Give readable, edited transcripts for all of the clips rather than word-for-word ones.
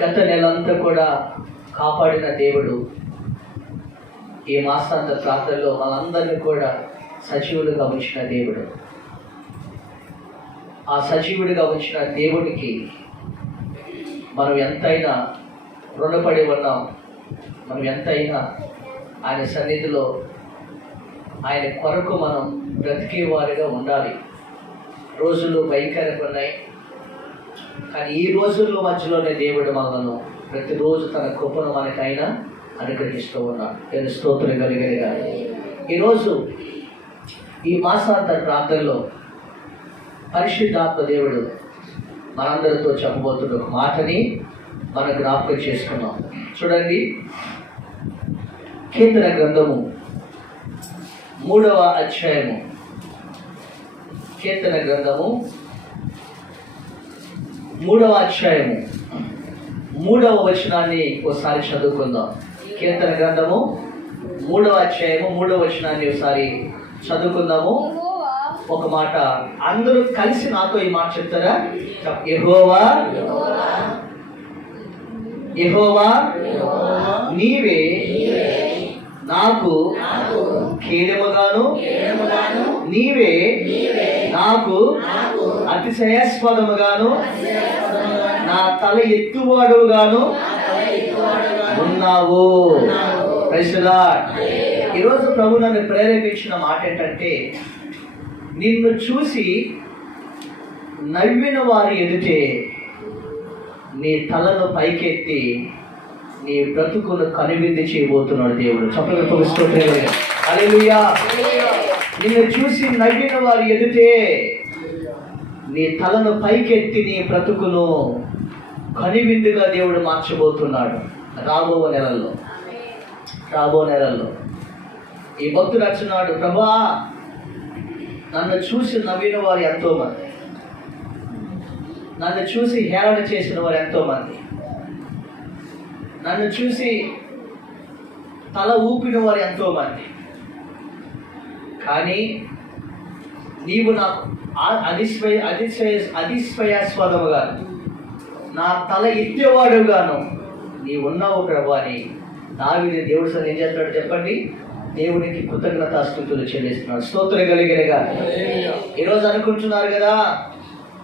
గత నెలంతా కూడా కాపాడిన దేవుడు ఈ మాసాంత ప్రాంతంలో మనందరినీ కూడా సజీవులుగా ఉంచిన దేవుడు. ఆ సజీవుడిగా ఉంచిన దేవుడికి మనం ఎంతైనా రుణపడి ఉన్నాం. మనం ఎంతైనా ఆయన సన్నిధిలో ఆయన కొరకు మనం బ్రతికేవారిగా ఉండాలి. రోజులు భయంకరంగా ఉన్నాయి, కానీ ఈ రోజుల్లో మధ్యలోనే దేవుడు మనను ప్రతిరోజు తన కృపను మనకైనా అనుగ్రహిస్తూ ఉన్నాడు. నేను స్తోత్రం కలిగినగా ఈరోజు ఈ మాసాంత ప్రాంతంలో పరిశుద్ధాత్మ దేవుడు మనందరితో చెప్పబోతున్న ఒక మాటని మనం జ్ఞాపకం చేసుకున్నాం. చూడండి, కీర్తన గ్రంథము 3వ అధ్యాయము, కీర్తన గ్రంథము 3వ అధ్యాయము 3వ వచనాన్ని ఒకసారి చదువుకుందాం. కీర్తన గ్రంథము 3వ అధ్యాయము 3వ వచనాన్ని ఒకసారి చదువుకుందాము. ఒక మాట అందరూ కలిసి నాతో ఈ మాట చెప్తారా? యెహోవా యెహోవా నీవే నాకు కేడముగాను, నీవే నాకు అతిశయాస్పదముగాను, నా తల ఎత్తువాడుగాను ఉన్నావు. Praise the lord. ఈరోజు ప్రభు నన్ను ప్రేరేపించిన మాట ఏంటంటే, నిన్ను చూసి నవ్విన వారి ఎదుటే నీ తలను పైకెత్తి నీ బ్రతుకును కనువిందు చేయబోతున్నాడు దేవుడు. చెప్పగలుగుతూ హల్లెలూయా. నిన్ను చూసి నవ్విన వారి ఎదుటే నీ తలను పైకెత్తి నీ బ్రతుకును కనువిందుగా దేవుడు మార్చబోతున్నాడు రాబో నెలల్లో. ఈ భక్తుడు అంటున్నాడు, ప్రభా నన్ను చూసి నవ్విన వారు ఎంతోమంది, నన్ను చూసి హేళన చేసిన వారు ఎంతోమంది, నన్ను చూసి తల ఊపిన వారు ఎంతోమంది, కానీ నీవు నాకు అతిశయాస్పదముగా నా తల ఎత్తేవాడుగాను నీవు ఉన్నావు ప్రభు అని దావీదు దేవుడు సార్ ఏం చేస్తాడు చెప్పండి? దేవునికి కృతజ్ఞతాస్తుతులు చెల్లిస్తున్నాడు. స్తోత్రం కలిగినగా. ఈరోజు అనుకుంటున్నారు కదా,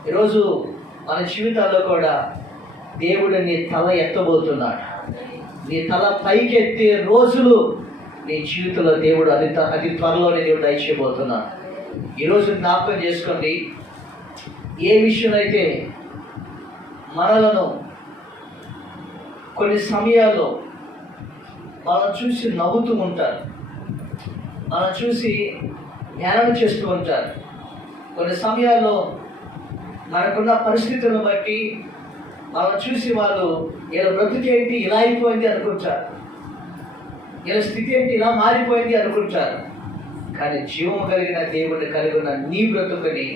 ఈరోజు మన జీవితాల్లో కూడా దేవుడు నీ తల ఎత్తబోతున్నాడు. నీ తల పైకెత్తే రోజులు నీ జీవితంలో దేవుడు అతి త్వరలోనే దేవుడు దయచేయబోతున్నాడు. ఈరోజు జ్ఞాపకం చేసుకోండి, ఏ విషయం అయితే మనలను కొన్ని సమయాల్లో మనం చూసి నవ్వుతూ ఉంటారు, మనం చూసి ధ్యానం చేస్తూ ఉంటారు. కొన్ని సమయాల్లో మనకున్న పరిస్థితులను బట్టి మనం చూసి వాళ్ళు ఇలా బ్రతుకేంటి ఇలా అయిపోయింది అనుకుంటారు, ఇలా స్థితి ఏంటి ఇలా మారిపోయింది అనుకుంటారు. కానీ జీవము కలిగిన దేవుడిని కలిగి ఉన్న నీ బ్రతుకుని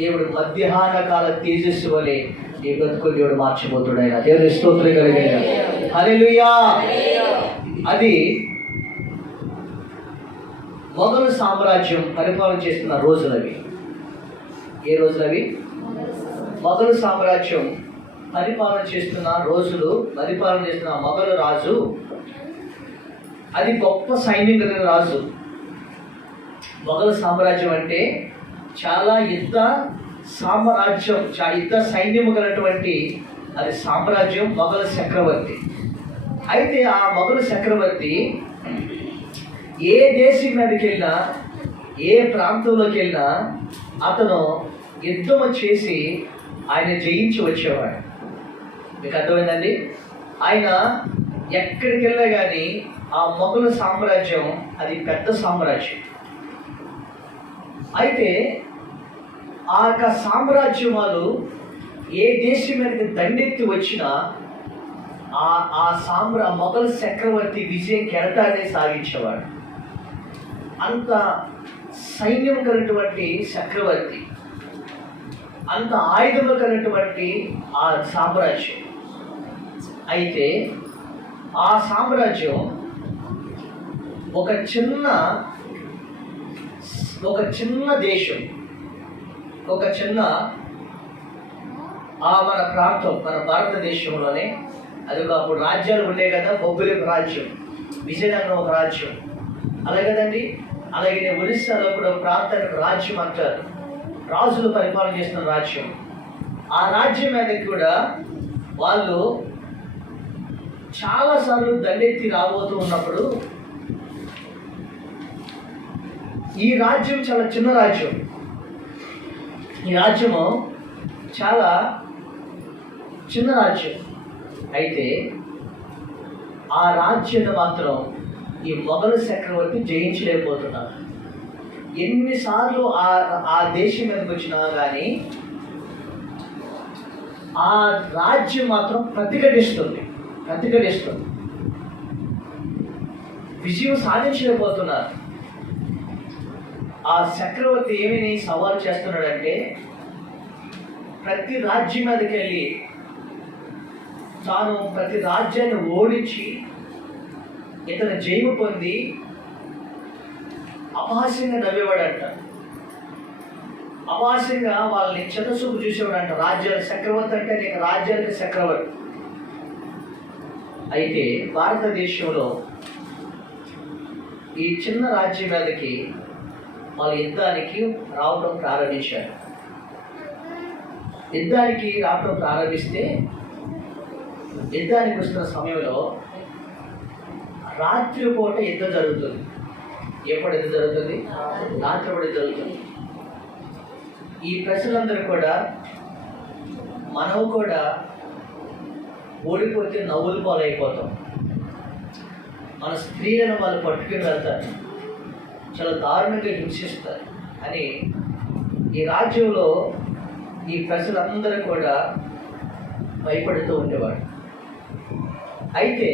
దేవుడు మధ్యాహ్న కాల తేజస్సు వలె నీ బ్రతుకు దేవుడు మార్చిపోతాడు. ఆయన దేవుడి స్తోత్రం కలిగిన హల్లెలూయా. అది మొఘలు సామ్రాజ్యం పరిపాలన చేస్తున్న రోజులవి. ఏ రోజులవి? మొఘలు సామ్రాజ్యం పరిపాలన చేస్తున్న రోజులు. పరిపాలన చేస్తున్న మొఘలు రాజు, అది గొప్ప సైన్యం కలిగిన రాజు. మొఘలు సామ్రాజ్యం అంటే చాలా యుద్ధ సైన్యము కలిగినటువంటి అది సామ్రాజ్యం, మొఘలు చక్రవర్తి. అయితే ఆ మొఘలు చక్రవర్తి ఏ దేశం మీదకి వెళ్ళినా, ఏ ప్రాంతంలోకి వెళ్ళినా అతను యుద్ధము చేసి ఆయన జయించి వచ్చేవాడు. మీకు అర్థమైందండి? ఆయన ఎక్కడికి వెళ్ళా కానీ ఆ మొఘలు సామ్రాజ్యం అది పెద్ద సామ్రాజ్యం. అయితే ఆ యొక్క సామ్రాజ్యం వాళ్ళు ఏ దేశం మీదకి దండెత్తి వచ్చినా ఆ మొఘలు చక్రవర్తి విజయం కెరటాన్ని సాగించేవాడు. అంత సైన్యం కలిగినటువంటి చక్రవర్తి, అంత ఆయుధము కలిగినటువంటి ఆ సామ్రాజ్యం. అయితే ఆ సామ్రాజ్యం ఒక చిన్న దేశం, ఒక చిన్న మన ప్రాంతం, మన భారతదేశంలోనే అది అప్పుడు రాజ్యాలు ఉండే కదా. బొబ్బిలి ఒక రాజ్యం, విజయనగరం ఒక రాజ్యం, అలాగే కదండి. అలాగే ఒరిస్సాలో కూడా ప్రాంతానికి రాజ్యం అంటారు, రాజులు పరిపాలన చేస్తున్న రాజ్యం. ఆ రాజ్యం మీదకి కూడా వాళ్ళు చాలాసార్లు దండెత్తి రాబోతూ ఉన్నప్పుడు, ఈ రాజ్యం చాలా చిన్న రాజ్యం, ఈ రాజ్యము చాలా చిన్న రాజ్యం. అయితే ఆ రాజ్యాన్ని మాత్రం ఈ మొఘలు చక్రవర్తి జయించలేకపోతున్నారు. ఎన్నిసార్లు ఆ దేశం మీదకి వచ్చినా కానీ ఆ రాజ్యం మాత్రం ప్రతిఘటిస్తుంది. విజయం సాధించలేకపోతున్నారు. ఆ చక్రవర్తి ఏమని సవాల్ చేస్తున్నాడంటే, ప్రతి రాజ్యం మీదకి వెళ్ళి తాను ప్రతి రాజ్యాన్ని ఓడించి ఇతను జయము పొంది అపహాస్యంగా నవ్వేవాడంట. అపహాస్యంగా వాళ్ళని చిన్నచూపు చూసేవాడంట. రాజ్యాల చక్రవర్తి అంటే నీకు రాజ్యానికి చక్రవర్తి. అయితే భారతదేశంలో ఈ చిన్న రాజ్యం మీదకి వాళ్ళు యుద్ధానికి రావడం ప్రారంభించారు. యుద్ధానికి రావడం ప్రారంభిస్తే, యుద్ధానికి వస్తున్న సమయంలో రాత్రిపూట యుద్ధం జరుగుతుంది. ఎప్పుడు యుద్ధం జరుగుతుంది? రాత్రిపూట జరుగుతుంది. ఈ ప్రజలందరూ కూడా, మనం కూడా ఓడిపోతే నవ్వులు పాలైపోతాం. మన స్త్రీలను వాళ్ళు పట్టుకుని వెళ్తారు, చాలా దారుణంగా హింసిస్తారు అని ఈ రాజ్యంలో ఈ ప్రజలందరూ కూడా భయపడుతూ ఉండేవాడు. అయితే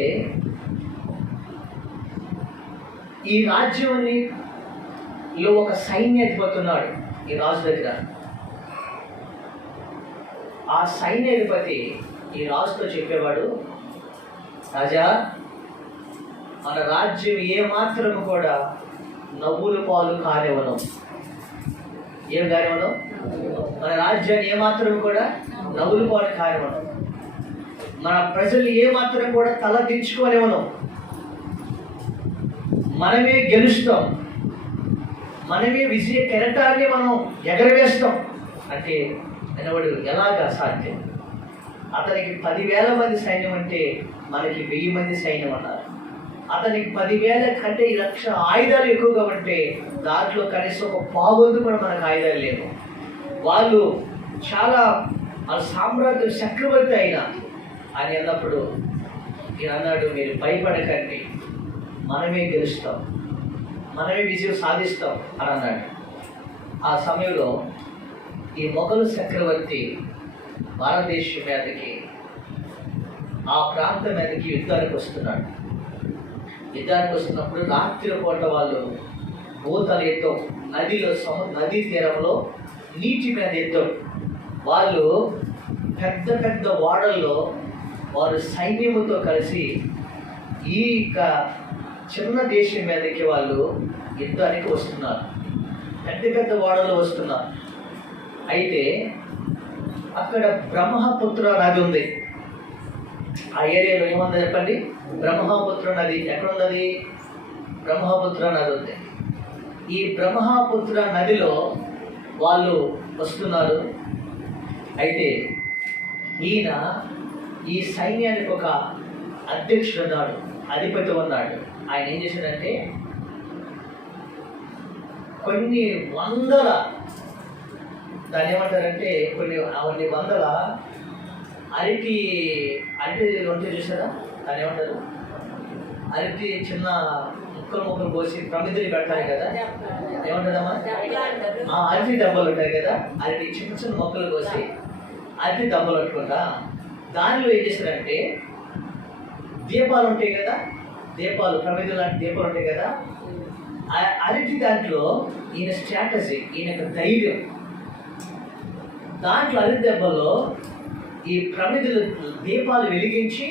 ఈ రాజ్యాన్ని ఒక సైన్యాధిపతి ఉన్నాడు ఈ రాజు దగ్గర. ఆ సైన్యాధిపతి ఈ రాజుతో చెప్పేవాడు, రాజా, మన రాజ్యం ఏమాత్రం కూడా నవ్వుల పాలు కానివ్వను. ఏం కానివ్వను? మన రాజ్యాన్ని ఏమాత్రం కూడా నవ్వుల పాలు కానివ్వను. మన ప్రజలు ఏమాత్రం కూడా తల దించుకోనివ్వను. మనమే గెలుస్తాం, మనమే విజయ కెరటాన్ని మనం ఎగరవేస్తాం అంటే అనేవాడు. ఎలాగా సాధ్యం? అతనికి 10,000 మంది సైన్యం అంటే మనకి 1000 మంది సైన్యం అన్నారు. అతనికి 10,000 కంటే 1,00,000 ఆయుధాలు ఎక్కువగా ఉంటే దాంట్లో కనీసం ఒక పావుంది కూడా మనకు ఆయుధాలు లేవు. వాళ్ళు చాలా సామ్రాజ్య చక్రవర్తి అయినా అని అన్నప్పుడు నేను అన్నాడు, మీరు భయపడకండి, మనమే గెలుస్తాం, మనమే విజయం సాధిస్తాం అని అన్నాడు. ఆ సమయంలో ఈ మొఘలు చక్రవర్తి భారతదేశం మీదకి, ఆ ప్రాంతం మీదకి యుద్ధానికి వస్తున్నాడు. యుద్ధానికి వస్తున్నప్పుడు రాత్రిపూట వాళ్ళు భూతల యుద్ధం, నదీ తీరంలో నీటి మీద యుద్ధం. వాళ్ళు పెద్ద పెద్ద ఓడల్లో వారు సైన్యముతో కలిసి ఈ చిన్న దేశం మీదకి వాళ్ళు యుద్ధానికి వస్తున్నారు. పెద్ద పెద్ద ఓడలు వస్తున్నారు. అయితే అక్కడ బ్రహ్మపుత్ర నది ఉంది. ఆ ఏరియాలో ఏముందో చెప్పండి? బ్రహ్మపుత్ర నది. ఎక్కడున్నది? బ్రహ్మపుత్ర నది ఉంది. ఈ బ్రహ్మపుత్ర నదిలో వాళ్ళు వస్తున్నారు. అయితే ఈయన ఈ సైన్యానికి ఒక అధ్యక్షుడు ఉన్నాడు, అధిపతి ఉన్నాడు. ఆయన ఏం చేశాడంటే కొన్ని వందల, దాన్ని ఏమంటారంటే కొన్ని వందల అరటి వంట చూసారా? దాన్ని ఏమంటారు? అరటి చిన్న ముక్కలు పోసి ప్రమిదలు పెడతారు కదా, ఏమంటారమ్మా? అరటి డబ్బాలు ఉంటాయి కదా, అరటి చిన్న చిన్న మొక్కలు కోసి అరటి డబ్బాలు పెట్టుకుంటా దానిలో ఏం చేశారంటే దీపాలు ఉంటాయి కదా, దీపాలు, ప్రమిదలు లాంటి దీపాలు ఉంటాయి కదా, అరటి దాంట్లో ఈయన స్ట్రాటజీ, ఈయన యొక్క ధైర్యం, దాంట్లో అరటి దెబ్బల్లో ఈ ప్రమిదలు దీపాలు వెలిగించి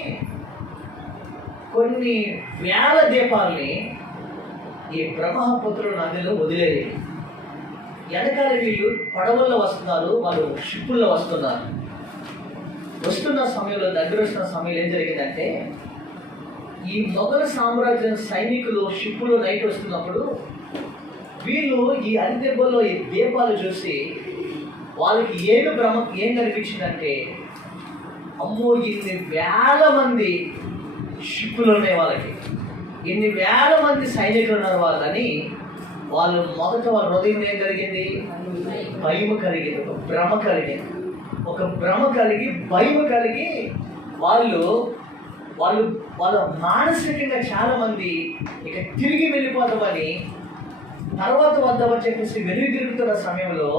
కొన్ని వేల దీపాలని ఈ బ్రహ్మపుత్ర నదిలో వదిలేది. వెనకాల వీళ్ళు పడవల్లో వస్తున్నారు, వాళ్ళు షిప్పుల్లో వస్తున్నారు. వస్తున్న సమయంలో, దగ్గర వస్తున్న సమయంలో ఏం జరిగిందంటే, ఈ మొఘల్ సామ్రాజ్యం సైనికులు షిప్పులో నైట్ వస్తున్నప్పుడు వీళ్ళు ఈ అరిదెబ్బలో ఈ దీపాలు చూసి వాళ్ళకి ఏం కనిపించిందంటే, అమ్మో ఇన్ని వేల మంది షిప్పులు ఉన్నాయి, వాళ్ళకి ఇన్ని వేల మంది సైనికులు ఉన్నారు వాళ్ళని వాళ్ళు మొదట వాళ్ళ హృదయం ఏం కలిగింది? భయం కలిగింది, ఒక భ్రమ కలిగి భయం కలిగి వాళ్ళు మానసికంగా చాలా మంది ఇక తిరిగి వెళ్ళిపోతామని తర్వాత వద్దామని చెప్పేసి వెలుగు తిరుగుతున్న సమయంలో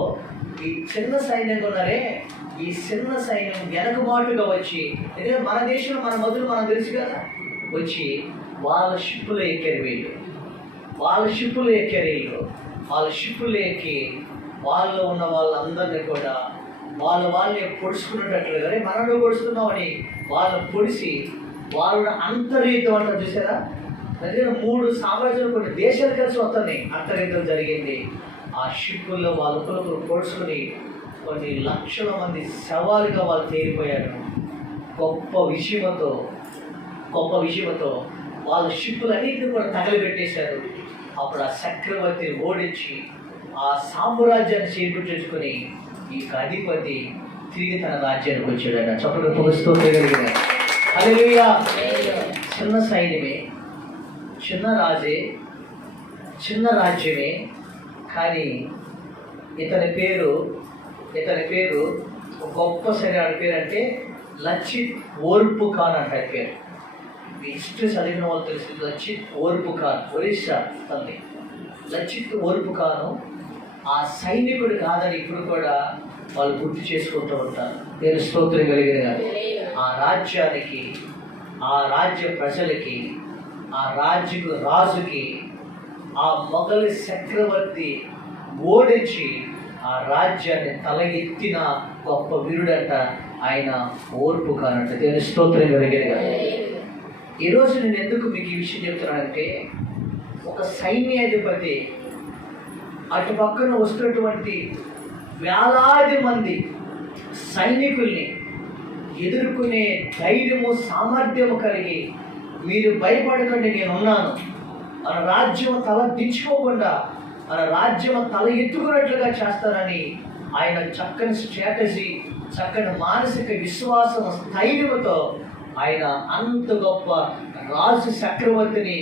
ఈ చిన్న సైన్యం ఉన్నారే, ఈ చిన్న సైన్యం వెనకబాటుగా వచ్చి, ఎందుకంటే మన దేశంలో మన మొదలు మనం తెలుసు కదా, వచ్చి వాళ్ళ షిప్పులో ఎక్కారు వీళ్ళు. వాళ్ళ షిప్పులు ఎక్కి వాళ్ళు ఉన్న వాళ్ళందరినీ కూడా వాళ్ళే పొడుచుకున్నట్లుగా మనలో పొడుచుకున్నామని వాళ్ళు పొడిచి వాళ్ళని అంతర్యుద్ధం అంటారు చూసారా. దగ్గర 3 సామ్రాజ్యాలు, కొన్ని దేశాలు కలిసి వస్తున్నాయి, అంతర్యుద్ధం జరిగింది. ఆ షిప్పుల్లో వాళ్ళ ఒకరు పొడుచుకుని కొన్ని లక్షల మంది శవాలుగా వాళ్ళు తేలిపోయారు. గొప్ప విషయంతో వాళ్ళ షిప్పులన్నింటినీ కూడా తగలబెట్టేశారు. అప్పుడు ఆ చక్రవర్తిని ఓడించి ఆ సామ్రాజ్యాన్ని చేపట్టించుకొని ఈ అధిపతి తిరిగి తన రాజ్యానికి వచ్చాడట. చప్పట్లు పొగుస్తూ తిరగలిగిన హల్లెలూయా. చిన్న సైన్యమే, చిన్న రాజ్యమే, కానీ ఇతని పేరు గొప్ప సైన్యాడి పేరు అంటే లచిత్ ఓర్పు ఖాన్ అంటారు పేరు. హిస్టరీ చదివిన వాళ్ళు తెలిసి లచిత్ ఓర్పు ఖాన్, ఒరిస్సా తల్లి లచిత్ ఓర్పు ఖాను ఆ సైనికుడు కాదని ఇప్పుడు కూడా వాళ్ళు గుర్తు చేసుకుంటూ ఉంటారు. నేను స్తోత్రం కలిగిన ఆ రాజ్యానికి, ఆ రాజ్య ప్రజలకి, ఆ రాజుకి ఆ మొఘల్ చక్రవర్తి ఓడించి ఆ రాజ్యాన్ని తల ఎత్తిన గొప్ప వీరుడంట ఆయన ఓర్పు ఖాన్. నేను స్తోత్రం కలిగిన ఈరోజు నేను ఎందుకు మీకు ఈ విషయం చెప్తున్నానంటే, ఒక సైన్యాధిపతి అటు పక్కన వస్తున్నటువంటి వేలాది మంది సైనికుల్ని ఎదుర్కొనే ధైర్యము, సామర్థ్యము కలిగి, మీరు భయపడకండి నేనున్నాను, మన రాజ్యం తల దించుకోకుండా మన రాజ్యం తల ఎత్తుకున్నట్లుగా చేస్తారని ఆయన చక్కని స్ట్రాటజీ, చక్కని మానసిక విశ్వాసం, స్థైర్యంతో ఆయన అంత గొప్ప రాజు చక్రవర్తిని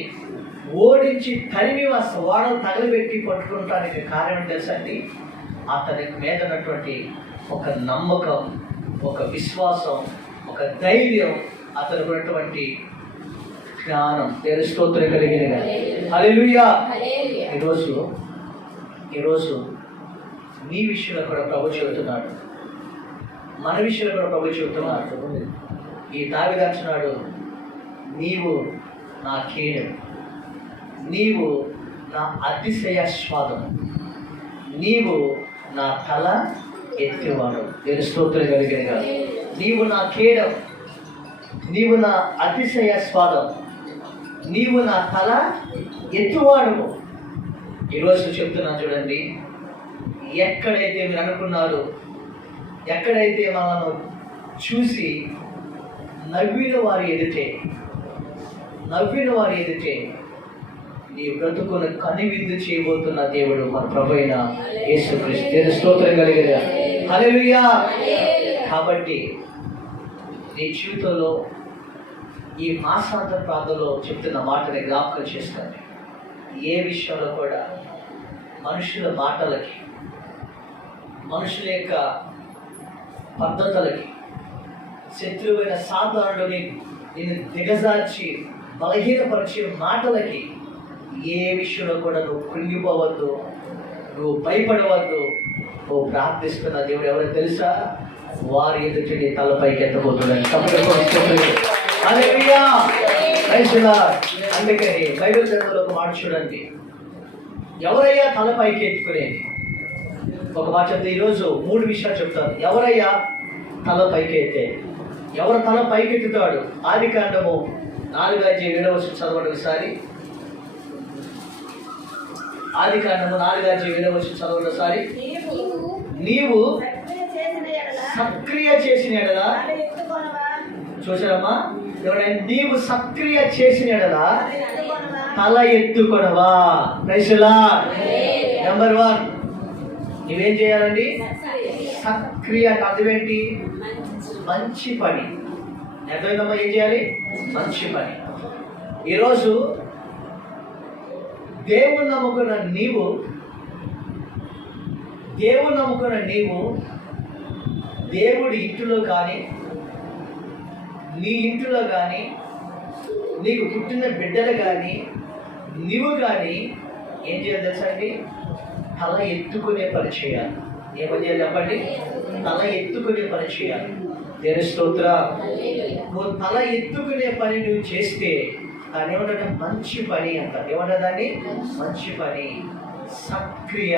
ఓడించి తరిమి వాడలు తగలబెట్టి పట్టుకుంటానికి కారణం తెలుసండి, అతని మీద ఉన్నటువంటి ఒక నమ్మకం, ఒక విశ్వాసం, ఒక ధైర్యం, అతనికి ఉన్నటువంటి జ్ఞానం. స్తోత్రం కలిగిన హల్లెలూయా. ఈరోజు నీ విషయంలో కూడా ప్రభు చెబుతున్నాడు, మన విషయంలో కూడా ప్రభు చెబుతున్నాడు. ఈ దావీదు అంటున్నాడు, నీవు నా కేడెం, నీవు నా అతిశయాస్వాదం, నీవు నా తల ఎత్తేవాడు. నేను స్తోత్రం కలిగిన నీవు నా కేడెం, నీవు నా అతిశయాస్వాదం, నీవు నా తల ఎత్తువాడు. ఈరోజు చెప్తున్నాను చూడండి, ఎక్కడైతే మీరు అనుకున్నారు, ఎక్కడైతే మనను చూసి నవ్విన వారి ఎదుటే నీ బ్రతుకును కనివిందు చేయబోతున్న దేవుడు మన ప్రభు అయిన యేసుక్రీస్తు. స్తోత్రం కలిగిన హల్లెలూయా. కాబట్టి నీ జీవితంలో ఈ మాసాంత ప్రాంతంలో చెప్తున్న మాటని జ్ఞాపకం చేసుకోండి. ఏ విషయంలో కూడా మనుషుల మాటలకి, మనుషుల యొక్క పద్ధతులకి, శత్రువైన సాధారణుని నేను దిగజార్చి బలహీనపరిచే మాటలకి ఏ విషయంలో కూడా నువ్వు కృంగిపోవద్దు, నువ్వు భయపడవద్దు. నువ్వు ప్రార్థిస్తున్న దేవుడు ఎవరో తెలుసా? వారి ఎదుటి నీ తలపైకి ఎత్తబోతున్నాడు. అందుకని బైబిల్ గ్రంథంలో ఒక మాట చూడండి, ఎవరయ్యా తలపైకి ఎత్తుకునేది? ఒక మాట చెప్తే ఈరోజు 3 విషయాలు చెప్తాను. ఎవరయ్యా తల పైకి ఎత్తే? ఎవరు తల పైకెత్తుతాడు? ఆదికాండము 4:7 చదవండి ఒకసారి. ఆదికాండము 4:7 చదవండి ఒకసారి. నీవు సక్రియ చేసిన ఎడల చూసారమ్మా, ఎవరైనా నీవు సక్రియ చేసిన యెడల తల ఎత్తుకొనవా. Praise lord. నెంబర్ 1 నువ్వేం చేయాలండి? సక్రియ అర్థం ఏంటి? మంచి పని. అర్థమైందమ్మా? ఏం చేయాలి? మంచి పని. ఈరోజు దేవుని నమ్ముకున్న నీవు దేవుడి ఇంటిలో కానీ, నీ ఇంటిలో కానీ, నీకు పుట్టిన బిడ్డలు కానీ, నీవు కానీ ఏం చేయాలి తెలుసా అండి? తల ఎత్తుకునే పని చేయాలి. ఏమని చేయాలి చెప్పండి? తల ఎత్తుకునే పని చేయాలి. దేవుని స్తోత్రం. నువ్వు తల ఎత్తుకునే పని నువ్వు చేస్తే దాన్ని ఏమంటే మంచి పని అంట. ఏమంటా దాన్ని? మంచి పని. సక్రియ.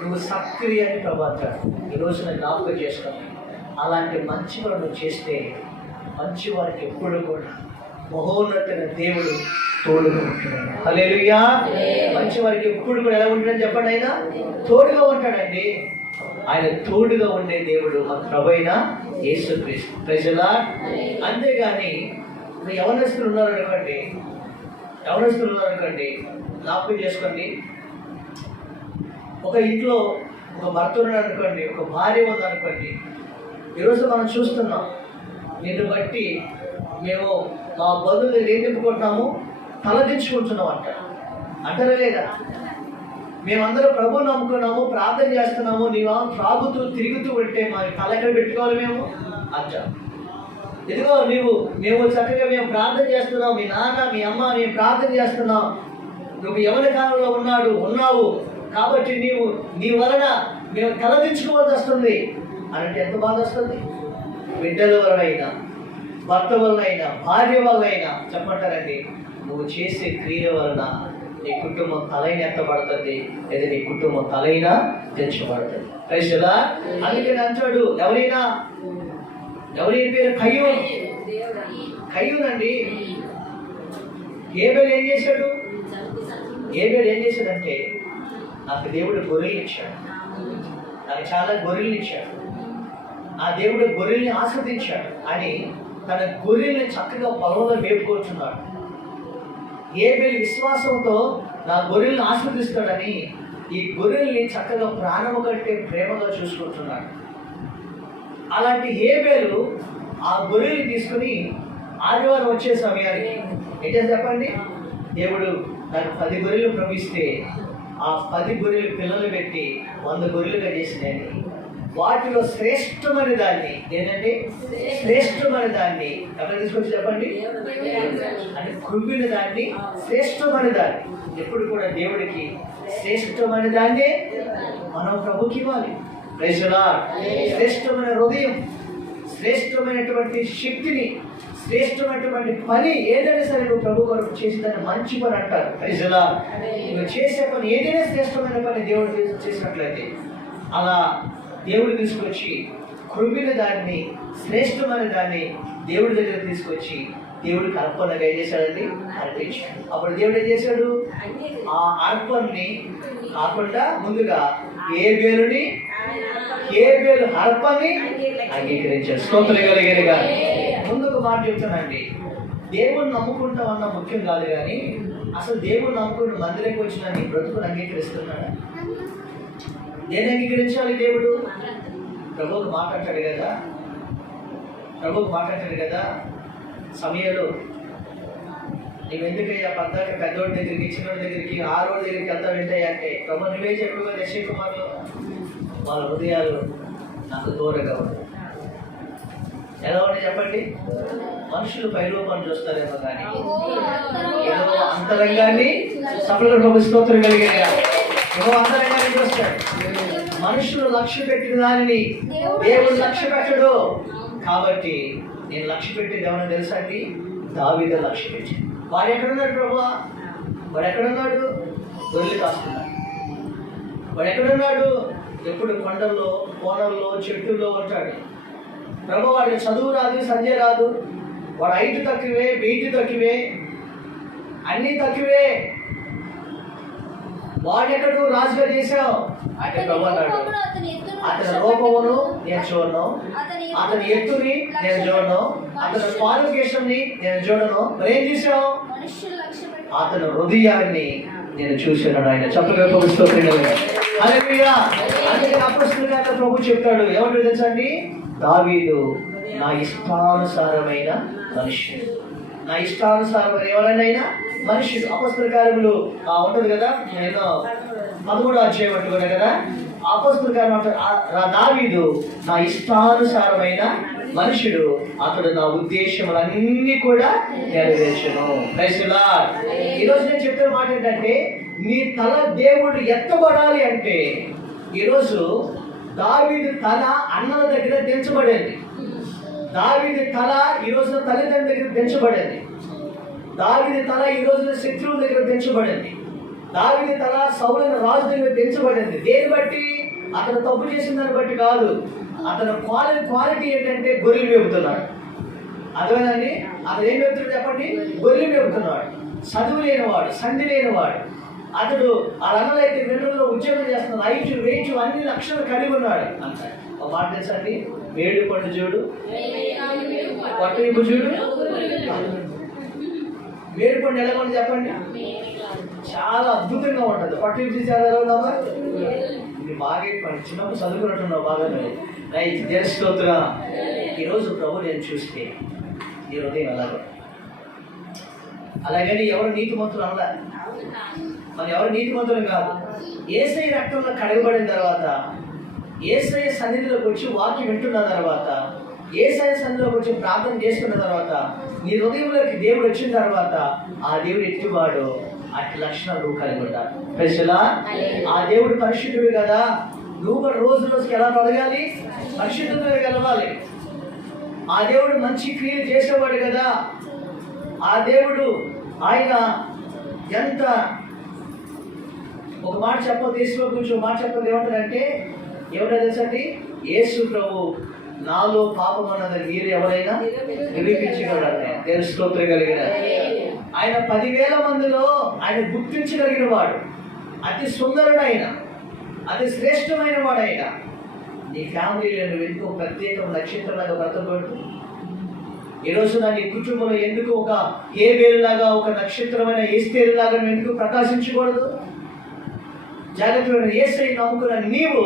నువ్వు సక్రియ అని ప్రభాతాడు. ఈరోజు నేను జ్ఞాపకం చేస్తాను. అలాంటి మంచి పని నువ్వు చేస్తే మంచి వారికి ఎప్పుడు కూడా మహోన్నతమైన దేవుడు తోడుగా ఉంటాడు. హల్లెలూయా. మంచి వారికి ఎప్పుడు కూడా ఎలా ఉంటాడని చెప్పండి? ఆయన తోడుగా ఉంటాడండి. ఆయన తోడుగా ఉండే దేవుడు మన ప్రభువైన యేసుక్రీస్తు. Praise lord. అంతేగాని యవనస్తులు ఉన్నారనుకోండి, జ్ఞాపకం చేసుకోండి. ఒక ఇంట్లో ఒక భర్త ఉన్నాడు అనుకోండి, ఒక భార్య ఉందనుకోండి. ఈరోజు మనం చూస్తున్నాం, నిన్ను బట్టి మేము మా బంధువులు ఏం చెప్పుకుంటున్నాము? తలదించుకుంటున్నాం అంటారా లేదా? మేమందరం ప్రభువు నమ్ముకున్నాము, ప్రార్థన చేస్తున్నాము, నీవు త్రాగుతూ తిరుగుతూ ఉంటే మా తల ఎక్కడ పెట్టుకోవాలి మేము అంటాం. ఇదిగో మేము చక్కగా మేము ప్రార్థన చేస్తున్నాం, మీ నాన్న మీ అమ్మ మేము ప్రార్థన చేస్తున్నాం, నువ్వు యవన కాలంలో ఉన్నావు కాబట్టి నీ వలన మేము తలదించుకోవాల్సి వస్తుంది అంటే ఎంత బాధ వస్తుంది? బిడ్డల వలనైనా, భర్త వలనైనా, భార్య వలనైనా చెప్పంటారండి. నువ్వు చేసే క్రియల వలన నీ కుటుంబం తలైన ఎత్తబడుతుంది, లేదా నీ కుటుంబం తలైన తెచ్చబడుతుంది. Praise lord. అందుకని అంటాడు, ఎవరైనా పేరు కయ్యూన్ అండి. ఏబేలు ఏం చేశాడంటే నాకు దేవుడు గొర్రెలు ఇచ్చాడు, నాకు చాలా గొర్రెలు ఇచ్చాడు, ఆ దేవుడు గొర్రెల్ని ఆస్వాదించాడు అని తన గొర్రెల్ని చక్కగా పొలంలో మేపుకొచ్చున్నాడు. ఏబేలు విశ్వాసంతో నా గొర్రెల్ని ఆస్వాదిస్తాడని ఈ గొర్రెల్ని చక్కగా ప్రాణము కంటే ప్రేమగా చూసుకుంటున్నాడు. అలాంటి ఏబేలు ఆ గొర్రెల్ని తీసుకుని ఆదివారం వచ్చే సమయానికి ఏంటో చెప్పండి, దేవుడు నాకు 10 గొర్రెలు ప్రవహిస్తే ఆ 10 గొర్రెలు పిల్లలు పెట్టి 100 గొర్రెలుగా చేసినాయండి. వాటిలో శ్రేష్టమైన దాన్ని ఏంటంటే శ్రేష్టమైన దాన్ని ఎక్కడ తీసుకొచ్చి చెప్పండి అంటే కృమిన దాన్ని శ్రేష్టమైన దాన్ని. ఎప్పుడు కూడా దేవుడికి శ్రేష్టమైన దాన్నే మనం ప్రభుకి ఇవ్వాలి. Praise lord. శ్రేష్టమైన హృదయం, శ్రేష్టమైనటువంటి శక్తిని, శ్రేష్టమైనటువంటి పని ఏదైనా సరే నువ్వు ప్రభు కొరకు చేసి దాన్ని మంచి పని అంటారు. Praise lord. నువ్వు చేసే పని ఏదైనా శ్రేష్టమైన పని దేవుడు చేసినట్లయితే అలా దేవుడు తీసుకొచ్చి కృమిన దాన్ని, శ్రేష్టమైన దాన్ని దేవుడి దగ్గర తీసుకొచ్చి దేవుడికి అర్పణగా ఏం చేశాడండి? అర్పించాడు. అప్పుడు దేవుడు ఏం చేశాడు? ఆ అర్పణని కాకుండా ముందుగా ఏబేలు అర్పణని అంగీకరించాడు. స్తోత్రం కలిగేదిగా. ముందుకు మాట చెప్తానండి, దేవుడిని నమ్ముకుంటామన్న ముఖ్యం కాదు, కానీ అసలు దేవుడిని నమ్ముకుంటూ మందిరంకి వచ్చిన నీ బ్రతుకుని అంగీకరిస్తున్నాడా? దేన్ని అంగీకరించాలి? దేవుడు ప్రభువుకు మాట్లాడతాడు కదా సమయంలో, నువ్వెందుకయ్యా పద్దాక పెద్దోడి దగ్గరికి, చిన్నోడి దగ్గరికి, ఆరోడి దగ్గరికి వెళ్తా వింటాయి అంటే ప్రభు నువ్వే చెప్పు కదా యెషయా కుమారులో, వాళ్ళ హృదయాలు నాకు దూరంగా ఉంటాయి. ఎలా ఉంటాయి చెప్పండి? మనుషులు పైరూపాన్ని చూస్తారేమో కానీ ఏదో అంతరంగాన్ని సఫలంగా ప్రభు స్తోత్రం కలిగేగా ఏదో అంతరంగాన్ని చూస్తాడు. మనుషులు లక్ష్య పెట్టిన దానిని దేవుడు లక్ష్య పెట్టడు. కాబట్టి నేను లక్ష్య పెట్టేది ఏమన్నా తెలుసా అండి? దావీదు లక్ష్య పెట్టాడు. వాడు ఎక్కడున్నాడు ప్రభువా? వాడు ఎక్కడున్నాడు? గొర్రెలు కాస్తున్నాడు. వాడు ఎక్కడున్నాడు? ఎప్పుడు కొండల్లో, కోనల్లో, చెట్టుల్లో ఉంటాడు. ప్రభు వాడికి చదువు రాదు, సంధ్య రాదు, వాడు హైట్ తక్కువే, వెయిట్ తక్కువే, అన్నీ తక్కువే. వాడెక్కడు రాజుగా చేశావు అంటే ప్రభు అన్నాడు, అతని రూపమును నేను చూడను, అతని ఎత్తుని నేను చూడను, అతని క్వాలిఫికేషన్ ని నేను చూడను. మరి ఏం చూసావు? అతని హృదయాన్ని నేను చూశాను. ఆయన చెప్పగా అపొస్తలులుగా ప్రభు చెప్తాడు. ఏమంటాడు తెలుసండి? దావీదు నా ఇష్టానుసారమైన మనుష్యుడు. నా ఇష్టానుసారమైన ఎవరైనా మనుష్యుడు. అపొస్తల కార్యములు ఉంటుంది కదా, నేను 13వ అధ్యాయం అంటున్నా కదా, అపొస్తల కార్యం దావీదు నా ఇష్టానుసారమైన మనుషుడు, అతడు నా ఉద్దేశములన్నీ కూడా నెరవేర్చును. Praise the lord. ఈరోజు నేను చెప్పిన మాట ఏంటంటే, నీ తల దేవుడు ఎత్తబడాలి అంటే, ఈరోజు దావీదు తల అన్నల దగ్గర దించబడేది. దావీదు తల ఈ రోజున తల్లిదండ్రుల దగ్గర దించబడేది. దావీదు తల ఈ రోజున శత్రువుల దగ్గర దించబడింది. దావీదు తల సౌలు రాజు దగ్గర దించబడింది. దేని బట్టి? అతను తప్పు చేసిన దాన్ని బట్టి కాదు. అతను క్వాలిటీ ఏంటంటే గొర్రెలు మేపుతున్నాడు. అదేనండి, అతను ఏం మేపుతున్నాడు చెప్పండి? గొర్రెలు మేపుతున్నాడు. చదువు లేనివాడు, సంధి లేనివాడు. అతడు ఆ రంగులైతే వెన్నులో ఉద్యోగం చేస్తున్నాడు. 5 వెయిట్ అన్ని లక్షలు కలిగి ఉన్నాడు అంటాడు. ఒక మాట తెలుసండి, మేడు పండు చూడు, పట్టు చూడు. మేడు పండు ఎలా ఉంది చెప్పండి? చాలా అద్భుతంగా ఉంటుంది. పట్టు చూసారా? ఎలా ఉన్నావా? ఇది బాగా చిన్నప్పుడు చదువుకున్నట్టున్నావు బాగా. స్తోత్రం. ఈరోజు ప్రభు నేను చూస్తే ఈ హృదయం ఎలాగో. అలాగని ఎవరు నీతిమంతులు అనలా, మన ఎవరు నీతిమంతులు కాదు. యేసయ్య రక్తంలో కడగబడిన తర్వాత, యేసయ్య సన్నిధిలోకి వచ్చి వాక్యం వింటున్న తర్వాత, యేసయ్య సన్నిధిలోకి వచ్చి ప్రార్థన చేసుకున్న తర్వాత, నీ హృదయంలోకి దేవుడు వచ్చిన తర్వాత, ఆ దేవుడు ఎట్టివాడు అట్టి లక్షణాలు నువ్వు కలిగి ఉంటావు. ప్రజలా, ఆ దేవుడు పరిశుద్ధుడు కదా, నువ్వు కూడా రోజు రోజుకి ఎలా కలగాలి? పరిశుద్ధంగా కలవాలి. ఆ దేవుడు మంచి క్రియలు చేసేవాడు కదా. ఆ దేవుడు ఆయన ఎంత, ఒక మాట చెప్పదు, యేసు గురించి ఒక మాట చెప్పదు. ఏమంటారంటే, ఏమంటారు తెలుసండి? యేసు ప్రభు నాలో పాపం అన్నది మీరు ఎవరైనా నిరూపించగలరు. దేవుని స్తోత్రం కలిగిన ఆయన 10,000 మందిలో ఆయన గుర్తించగలిగిన వాడు, అతి సుందరుడైన, అతి శ్రేష్టమైన వాడైన. నీ ఫ్యామిలీలో నువ్వు ఎందుకు ప్రత్యేక నక్షత్రంలాగా బ్రతకూడదు? ఈరోజు నీ కుటుంబంలో ఎందుకు ఒక హేబేలులాగా, ఒక నక్షత్రమైన ఎస్తేరులాగా నువ్వు ఎందుకు ప్రకాశించకూడదు? జాగ్రత్తగా యేసయ్యను నమ్ముకున్న నీవు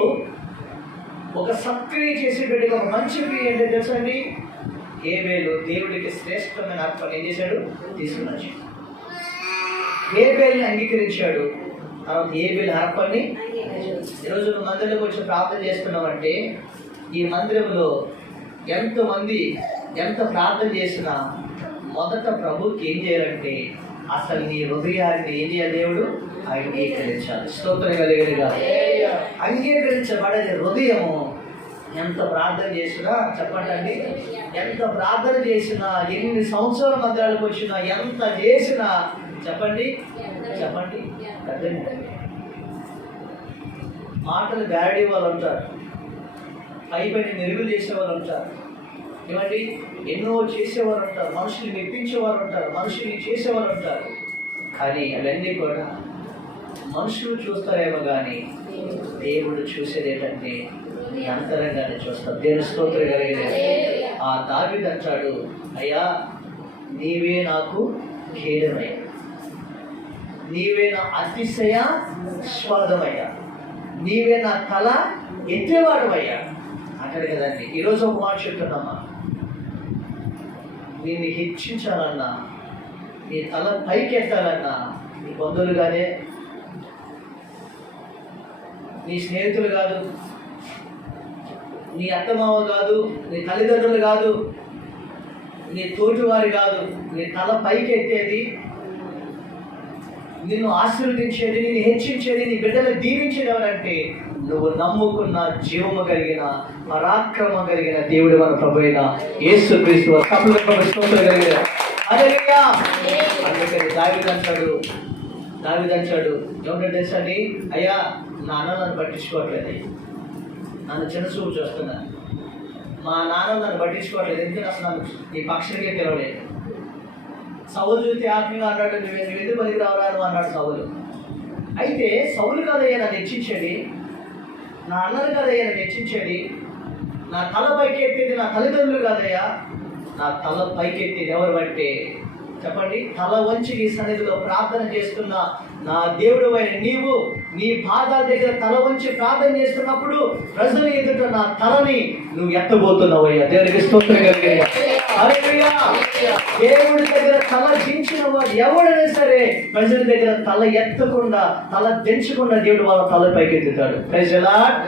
ఒక సత్క్రియ చేసేటువంటి ఒక మంచి క్రియ ఏంటో తెలుసండి? హేబేలు దేవుడికి శ్రేష్టమైన అర్పణ ఏం చేశాడు? తీసుకున్నాడు. హేబేలుని అంగీకరించాడు. తర్వాత హేబేలు అర్పణని ఈరోజు నువ్వు మందిరంలోకి వచ్చి ప్రార్థన చేస్తున్నావంటే, ఈ మందిరంలో ఎంతమంది ఎంత ప్రార్థన చేసినా మొదట ప్రభుకి ఏం చేయాలంటే, అసలు నీ హృదయాన్ని ఏం చేయాలి? దేవుడు అంగీకరించాలి. స్తోత్రం కలిగినగా అంగీకరించబడే హృదయము. ఎంత ప్రార్థన చేసినా చెప్పండి, ఎంత ప్రార్థన చేసినా, ఎన్ని సంవత్సరాల మందిరాలకు వచ్చినా, ఎంత చేసినా చెప్పండి అర్థం. మాటలు గారడీ వాళ్ళు ఉంటారు, పైపైన మెరుగులు చేసేవాళ్ళు ఉంటారు, ఏమండి ఎన్నో చేసేవారు ఉంటారు, మనుషులు మెప్పించేవారు ఉంటారు, మనుషులు చేసేవారు ఉంటారు. కానీ అవన్నీ కూడా మనుషులు చూస్తారేమో కానీ దేవుడు చూసేది ఏంటంటే అంతరంగానే చూస్తారు. దేవుని స్తోత్రం కలిగిన ఆ దావీదు అంటాడు, అయ్యా నీవే నాకు ఖేదమయ్యా, నీవే నా అతిశయ స్వాదమయ్యా, నీవే నా తల ఎత్తేవాడమయ్యా అంటాడు కదండి. ఈరోజు ఒక మాట చెప్తున్నామా, నిన్ను హెచ్చించాలన్నా, నీ తల పైకి ఎత్తాలన్నా, నీ బంధువులు కాదే, నీ స్నేహితులు కాదు, నీ అత్తమామ కాదు, నీ తల్లిదండ్రులు కాదు, నీ తోటివారి కాదు, నీ తల పైకి ఎత్తేది, నిన్ను ఆశీర్వదించేది, నిన్ను హెచ్చించేది, నీ బిడ్డలు దీవించేది ఎవరంటే నువ్వు నమ్ముకున్న జీవము కలిగిన పరాక్రమం కలిగిన దేవుడు మన ప్రభు అయిన యేసుక్రీస్తు కలిగిన. అందుకని దావీదు అంటాడు ఏమంటే తెలుసండి, అయ్యా నాన్న నన్ను పట్టించుకోవట్లేదు, నన్ను చిన్న చూపు చూస్తున్నాను, మా నాన్న నన్ను పట్టించుకోవట్లేదు, ఎందుకంటే అసలు నన్ను ఈ పక్షులకే తెలవలేదు. సౌలు చూస్తే ఆత్మీయంగా అన్నాడు, నువ్వు ఎందుకు పలికి రావరాను అన్నాడు సౌలు. అయితే సౌలు కదయ్యా నన్ను హెచ్చించేది, నా అన్నలు కదయ్యా నన్ను హెచ్చించేది, నా తల పైకెత్తేది నా తల్లిదండ్రులు కాదయ్యా, నా తల పైకెత్తేది ఎవరు అంటే చెప్పండి, తల వంచి నీ సన్నిధిలో ప్రార్థన చేస్తున్న నా దేవుడు అయిన నీవు నీ పాదాల దగ్గర తల వంచి ప్రార్థన చేస్తున్నప్పుడు ప్రజల ఎదుట నా తలని నువ్వు ఎత్తబోతున్నావయ్యా. దేవునికి స్తోత్రం కలిగేయ్యా. హల్లెలూయా. దేవుడి దగ్గర తల దించిన వాడు ఎవడైనా సరే ప్రజల దగ్గర తల ఎత్తకుండా తల దించకుండా దేవుడు వాళ్ళ తల పైకెత్తుతాడు. Praise the lord.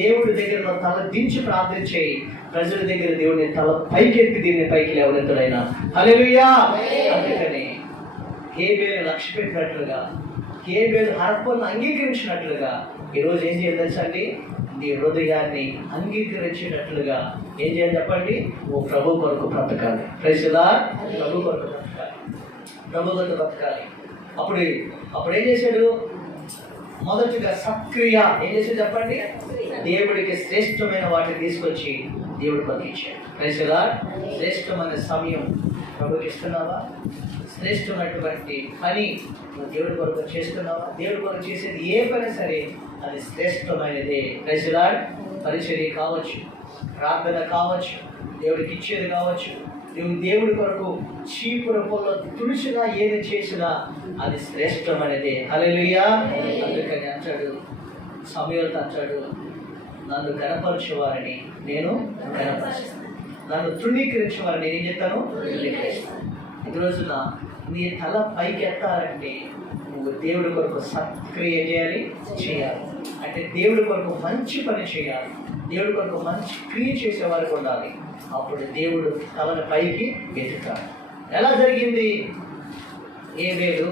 దేవుడి దగ్గర తల దించి ప్రార్థన చేయి, ప్రజల దగ్గర దేవుడిని తల పైకెత్తి దీన్ని పైకి లేవనెత్తుడైనా. హల్లెలూయా. అందుకని హేబేలు లక్ష్య పెట్టినట్లుగా, హేబేలు అర్పణను అంగీకరించినట్లుగా ఈరోజు ఏం చేయాలి తెలుసా అండి? నీ హృదయాన్ని అంగీకరించినట్లుగా ఏం చేయాలి చెప్పండి? ఓ ప్రభు కొరకు బ్రతకాలి. Praise the lord. ప్రభు కొరకు బ్రతకాలి, ప్రభు కొరకు బ్రతకాలి. అప్పుడు ఏం చేశాడు? మొదటిగా సక్రియ ఏం చేశాడు చెప్పండి? దేవుడికి శ్రేష్టమైన వాటిని తీసుకొచ్చి దేవుడు పంపించాడు. Praise the lord. శ్రేష్టమైన సమయం ప్రభుకి ఇస్తున్నావా? శ్రేష్టమైనటువంటి పని నువ్వు దేవుడి కొరకు చేస్తున్నావా? దేవుడి కొరకు చేసేది ఏ పని సరే అది శ్రేష్టమైనదే. Praise the lord. పరిచర్య కావచ్చు, ప్రార్థన కావచ్చు, దేవుడికి ఇచ్చేది కావచ్చు, నువ్వు దేవుడి కొరకు చీపుర పొల్ల తుడిచినా ఏది చేసినా అది శ్రేష్టమైనదే. హల్లెలూయా. అందుకని అంటాడు సమూయేలుతో అంటాడు, నన్ను కనపరచేవారిని నేను కనపరుస్తాను, నన్ను తృణీకరించేవారిని నేను ఏం చేస్తాను? తృణీకరిస్తాను. ఈ రోజున నీ తల పైకి ఎత్తాలంటే నువ్వు దేవుడి కొరకు సత్క్రియ చేయాలి. అంటే దేవుడి కొరకు మంచి పని చేయాలి, దేవుడి కొరకు మంచి క్రియ చేసేవారికి ఉండాలి. అప్పుడు దేవుడు తలని పైకి ఎత్తుతాడు. ఎలా జరిగింది? హేబేలు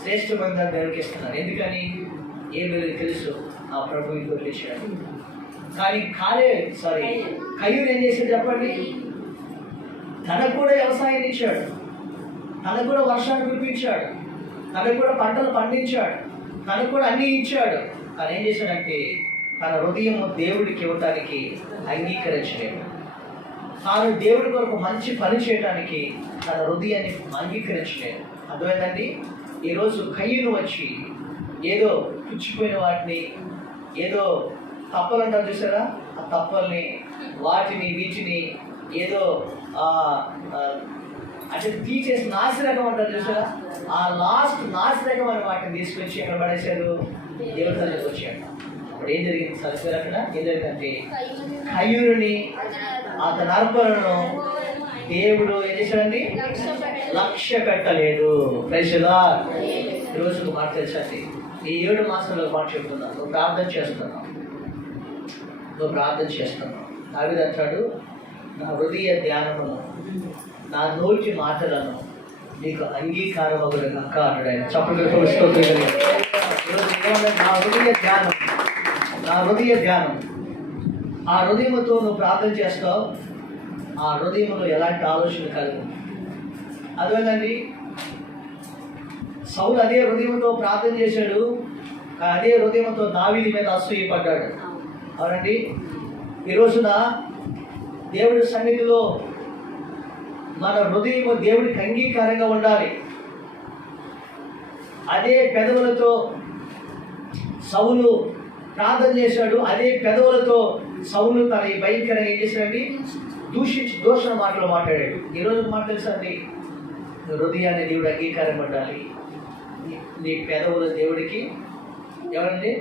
శ్రేష్టమైన దేవుడికి ఇస్తున్నారు. ఎందుకని? హేబేలుకి తెలుసు ఆ ప్రభు ఇంకొకటి ఇచ్చాడు. కానీ కయ్యూరు ఏం చేశాడు చెప్పండి? తనకు కూడా వ్యవసాయాన్ని ఇచ్చాడు, తనకు కూడా వర్షాన్ని కురిపించాడు, తనకు కూడా పంటలు పండించాడు, తనకు కూడా అన్నీ ఇచ్చాడు. కానీ ఏం చేశాడంటే తన హృదయం దేవుడికి ఇవ్వటానికి అంగీకరించలేదు. తాను దేవుడి కొరకు మంచి పని చేయడానికి తన హృదయాన్ని అంగీకరించలేదు. అర్థమైందండి? ఈరోజు కయ్యూరు వచ్చి ఏదో పుచ్చిపోయిన వాటిని, ఏదో తప్పలు అంటారు చూసారా, ఆ తప్పల్ని వాటిని వీటిని ఏదో అంటే తీసేసి నాసిరకం అంటారు చూసారా, ఆ లాస్ట్ నాసిరకం అని వాటిని తీసుకొచ్చి ఎక్కడ పడేశారు? దేవుడి దగ్గరికి వచ్చాడు. అప్పుడు ఏం జరిగింది? సరిపోయారు అక్కడ. ఏం జరిగిందంటే కయ్యూరుని అతని అర్పణను దేవుడు ఏం చేశాడండి? లక్ష్య పెట్టలేదు. Praise the lord. ఈరోజు మాట తెలుసండి, ఈ 7 మాసాలు మాట చెప్తున్నాను. నువ్వు ప్రార్థన చేస్తున్నావు. దావీదు అంటాడు, నా హృదయ ధ్యానమును నా నోటి మాటలను నీకు అంగీకారమగును గాక అన్నాడు ఆయన. చప్పట్లతో నా హృదయ ధ్యానం ఆ హృదయముతో నువ్వు ప్రార్థన చేస్తావు. ఆ హృదయంలో ఎలాంటి ఆలోచన కలుగు. అదేనండి, సౌలు అదే హృదయంతో ప్రార్థన చేశాడు, అదే హృదయంతో దావీదు మీద అసూయపడ్డాడు. అవునండి. ఈ రోజున దేవుడి సన్నిధిలో మన హృదయం దేవుడికి అంగీకారంగా ఉండాలి. అదే పెదవులతో సౌలు ప్రార్థన చేశాడు, అదే పెదవులతో సౌలు తన ఈ భయంకరంగా ఏం చేశాడండి? దూషణ మాటలు మాట్లాడాడు. ఈరోజు మాట తెలుసా అండి, హృదయాన్ని దేవుడు అంగీకారం ఉండాలి. నీ పెదవులు దేవుడికి ఎవరండి?